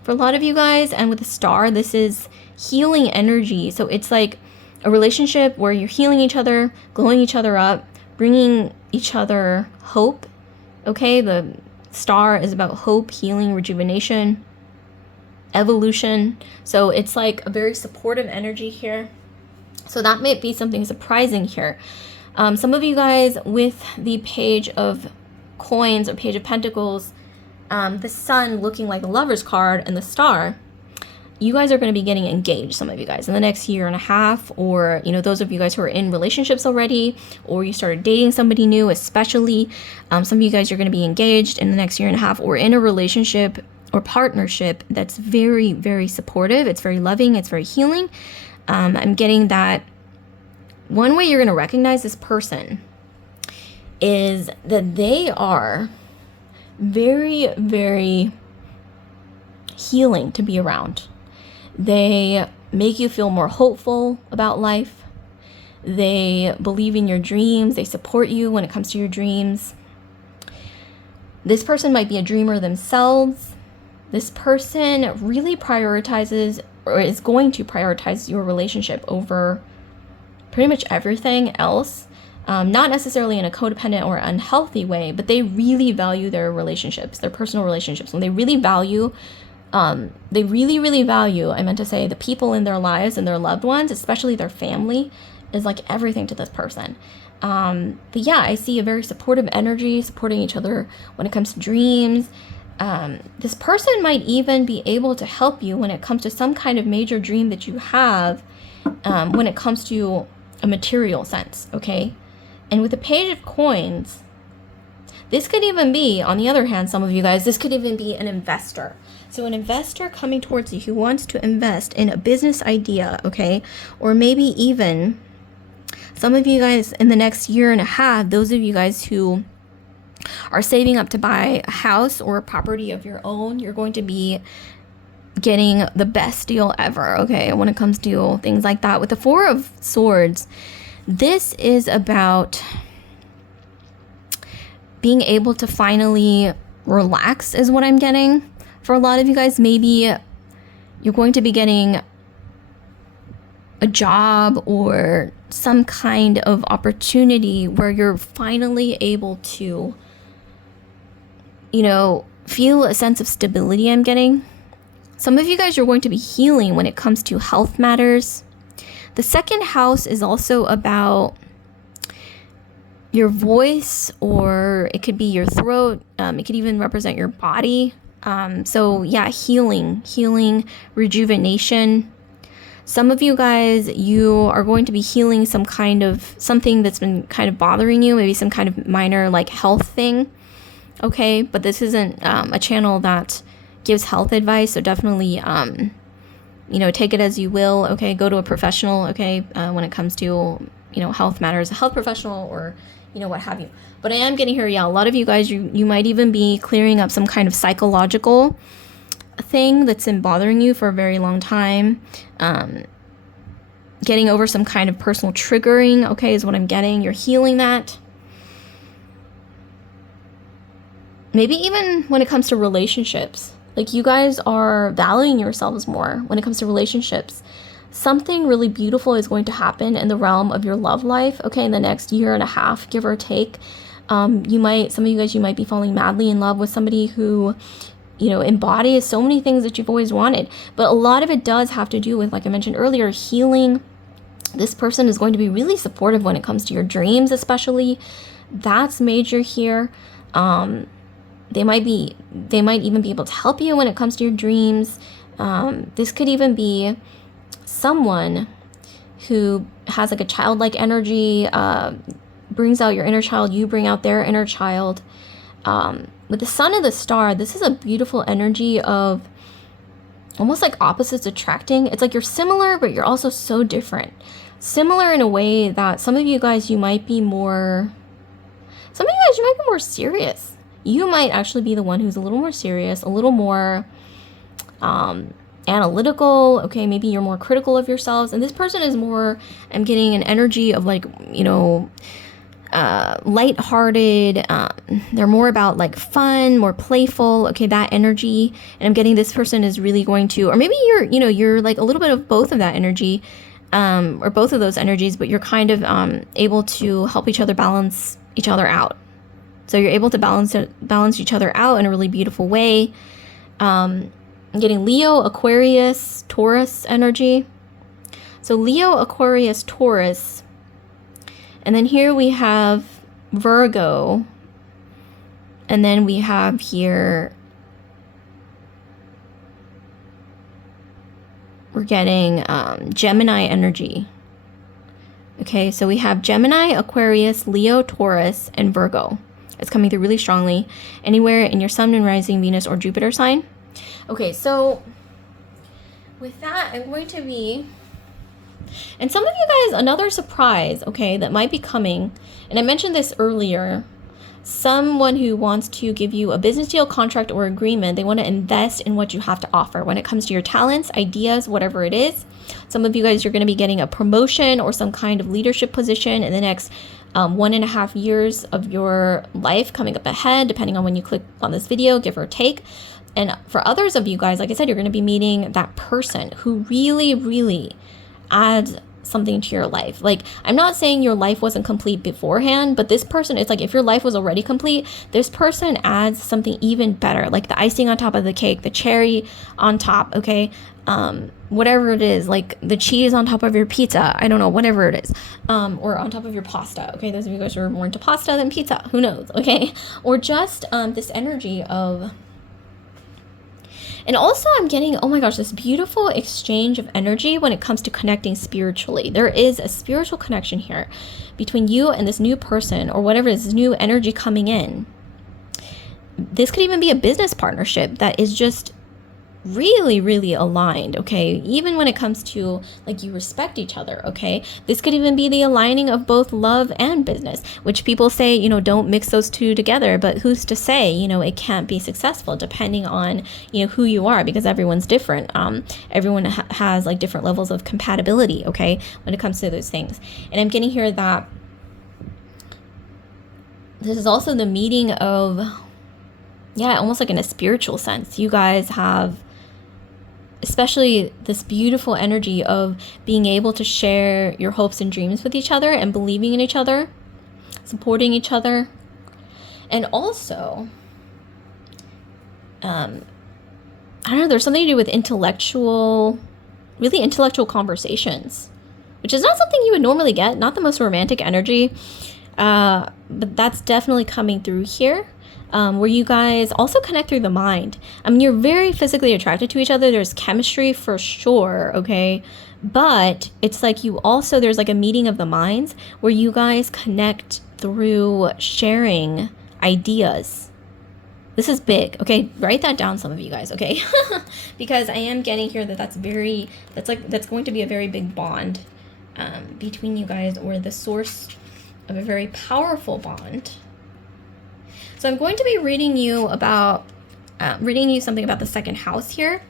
for a lot of you guys. And with the star, this is healing energy. So it's like a relationship where you're healing each other, glowing each other up, bringing each other hope. Okay, the star is about hope, healing, rejuvenation, evolution. So it's like a very supportive energy here. So that might be something surprising here. Some of you guys with the Page of Coins or Page of Pentacles, the sun looking like a lover's card and the star, you guys are going to be getting engaged, some of you guys, in the next year and a half, or, those of you guys who are in relationships already, or you started dating somebody new, especially. Some of you guys are going to be engaged in the next year and a half, or in a relationship or partnership that's very, very supportive. It's very loving. It's very healing. I'm getting that one way you're going to recognize this person is that they are very, very healing to be around. They make you feel more hopeful about life. They believe in your dreams. They support you when it comes to your dreams. This person might be a dreamer themselves. This person really prioritizes, or is going to prioritize, your relationship over pretty much everything else. Not necessarily in a codependent or unhealthy way, but they really value their relationships, their personal relationships. When they really value, I meant to say, the people in their lives and their loved ones, especially their family, is like everything to this person. But yeah, I see a very supportive energy, supporting each other when it comes to dreams. This person might even be able to help you when it comes to some kind of major dream that you have, when it comes to a material sense, okay? And with the Page of Coins, this could even be, on the other hand, some of you guys, this could even be an investor. So an investor coming towards you who wants to invest in a business idea, okay? Or maybe even some of you guys in the next year and a half, those of you guys who are saving up to buy a house or a property of your own, you're going to be getting the best deal ever, okay, when it comes to things like that. With the Four of Swords, this is about being able to finally relax is what I'm getting. For a lot of you guys, maybe you're going to be getting a job or some kind of opportunity where you're finally able to, you know, feel a sense of stability, I'm getting. Some of you guys are going to be healing when it comes to health matters. The second house is also about your voice, or it could be your throat. It could even represent your body. So yeah, healing, rejuvenation. Some of you guys, you are going to be healing something that's been kind of bothering you, maybe some kind of minor like health thing. Okay, but this isn't a channel that gives health advice, so definitely take it as you will. Okay, go to a professional, okay, when it comes to health matters, a health professional, or what have you. But I am getting here, yeah, a lot of you guys, you might even be clearing up some kind of psychological thing that's been bothering you for a very long time. Getting over some kind of personal triggering, okay, is what I'm getting. You're healing that. Maybe even when it comes to relationships, like you guys are valuing yourselves more when it comes to relationships. Something really beautiful is going to happen in the realm of your love life, okay, in the next year and a half, give or take. Some of you guys, you might be falling madly in love with somebody who, embodies so many things that you've always wanted. But a lot of it does have to do with, like I mentioned earlier, healing. This person is going to be really supportive when it comes to your dreams, especially. That's major here. They might even be able to help you when it comes to your dreams. This could even be someone who has like a childlike energy, brings out your inner child, you bring out their inner child. With the Sun and the Star, this is a beautiful energy of almost like opposites attracting. It's like you're similar, but you're also so different. Similar in a way that some of you guys, you might be more serious. You might actually be the one who's a little more serious, a little more analytical. Okay, maybe you're more critical of yourselves. And this person is more, I'm getting an energy of like, lighthearted. They're more about like fun, more playful. Okay, that energy. And I'm getting this person is really going to, or maybe you're like a little bit of both of that energy, or both of those energies, but you're kind of able to help each other balance each other out. So you're able to balance each other out in a really beautiful way. I'm getting Leo, Aquarius, Taurus energy. So Leo, Aquarius, Taurus. And then here we have Virgo. And then we have here, we're getting Gemini energy. Okay, so we have Gemini, Aquarius, Leo, Taurus, and Virgo. It's coming through really strongly. Anywhere in your Sun and Rising, Venus, or Jupiter sign. Okay, so with that, I'm going to be... And some of you guys, another surprise, okay, that might be coming. And I mentioned this earlier. Someone who wants to give you a business deal, contract, or agreement. They want to invest in what you have to offer when it comes to your talents, ideas, whatever it is. Some of you guys, you're going to be getting a promotion or some kind of leadership position in the next 1.5 years of your life coming up ahead, depending on when you click on this video, give or take. And for others of you guys, like I said, you're going to be meeting that person who really, really adds something to your life. Like, I'm not saying your life wasn't complete beforehand, but this person, it's like if your life was already complete, this person adds something even better, like the icing on top of the cake, the cherry on top, okay? Whatever it is, like the cheese on top of your pizza, I don't know, whatever it is, or on top of your pasta, okay? Those of you guys who are more into pasta than pizza, who knows, okay? Or just this energy of... And also I'm getting, oh my gosh, this beautiful exchange of energy when it comes to connecting spiritually. There is a spiritual connection here between you and this new person, or whatever is new energy coming in. This could even be a business partnership that is just really, really aligned, okay? Even when it comes to, like, you respect each other, okay? This could even be the aligning of both love and business, which people say, you know, don't mix those two together, but who's to say, you know, it can't be successful depending on, you know, who you are, because everyone's different. Everyone has, like, different levels of compatibility, okay, when it comes to those things. And I'm getting here that this is also the meeting of, yeah, almost like in a spiritual sense. You guys have especially this beautiful energy of being able to share your hopes and dreams with each other and believing in each other, supporting each other. And also, I don't know, there's something to do with really intellectual conversations, which is not something you would normally get, not the most romantic energy, but that's definitely coming through here. Where you guys also connect through the mind. I mean, you're very physically attracted to each other. There's chemistry for sure, okay? But it's like there's like a meeting of the minds where you guys connect through sharing ideas. This is big, okay? Write that down, some of you guys, okay? Because I am getting here that's going to be a very big bond between you guys, or the source of a very powerful bond. So I'm going to be reading you something about the second house here.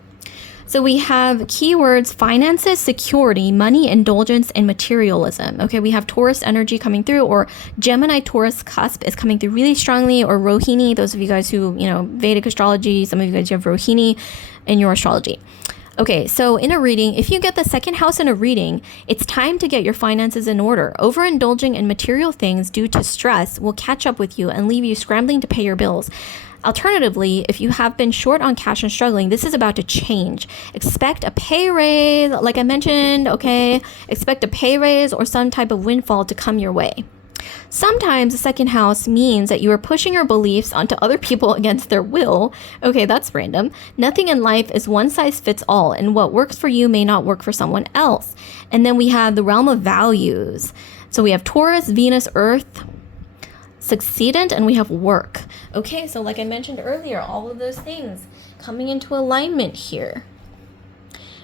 So we have keywords: finances, security, money, indulgence, and materialism. Okay, we have Taurus energy coming through, or Gemini Taurus cusp is coming through really strongly, or Rohini. Those of you guys who, you know, Vedic astrology, some of you guys, you have Rohini in your astrology. Okay, so in a reading, if you get the second house in a reading, it's time to get your finances in order. Overindulging in material things due to stress will catch up with you and leave you scrambling to pay your bills. Alternatively, if you have been short on cash and struggling, this is about to change. Expect a pay raise, like I mentioned, okay? Expect a pay raise or some type of windfall to come your way. Sometimes the second house means that you are pushing your beliefs onto other people against their will. Okay, that's random. Nothing in life is one size fits all, and what works for you may not work for someone else. And then we have the realm of values. So we have Taurus, Venus, Earth, succedent, and we have work. Okay, so like I mentioned earlier, all of those things coming into alignment here.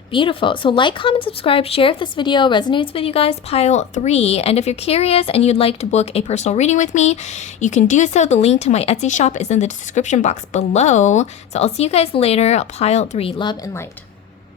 Beautiful. So like, comment, subscribe, share if this video resonates with you guys, pile 3. And if you're curious and you'd like to book a personal reading with me, you can do so. The link to my Etsy shop is in the description box below. So I'll see you guys later, pile 3. Love and light.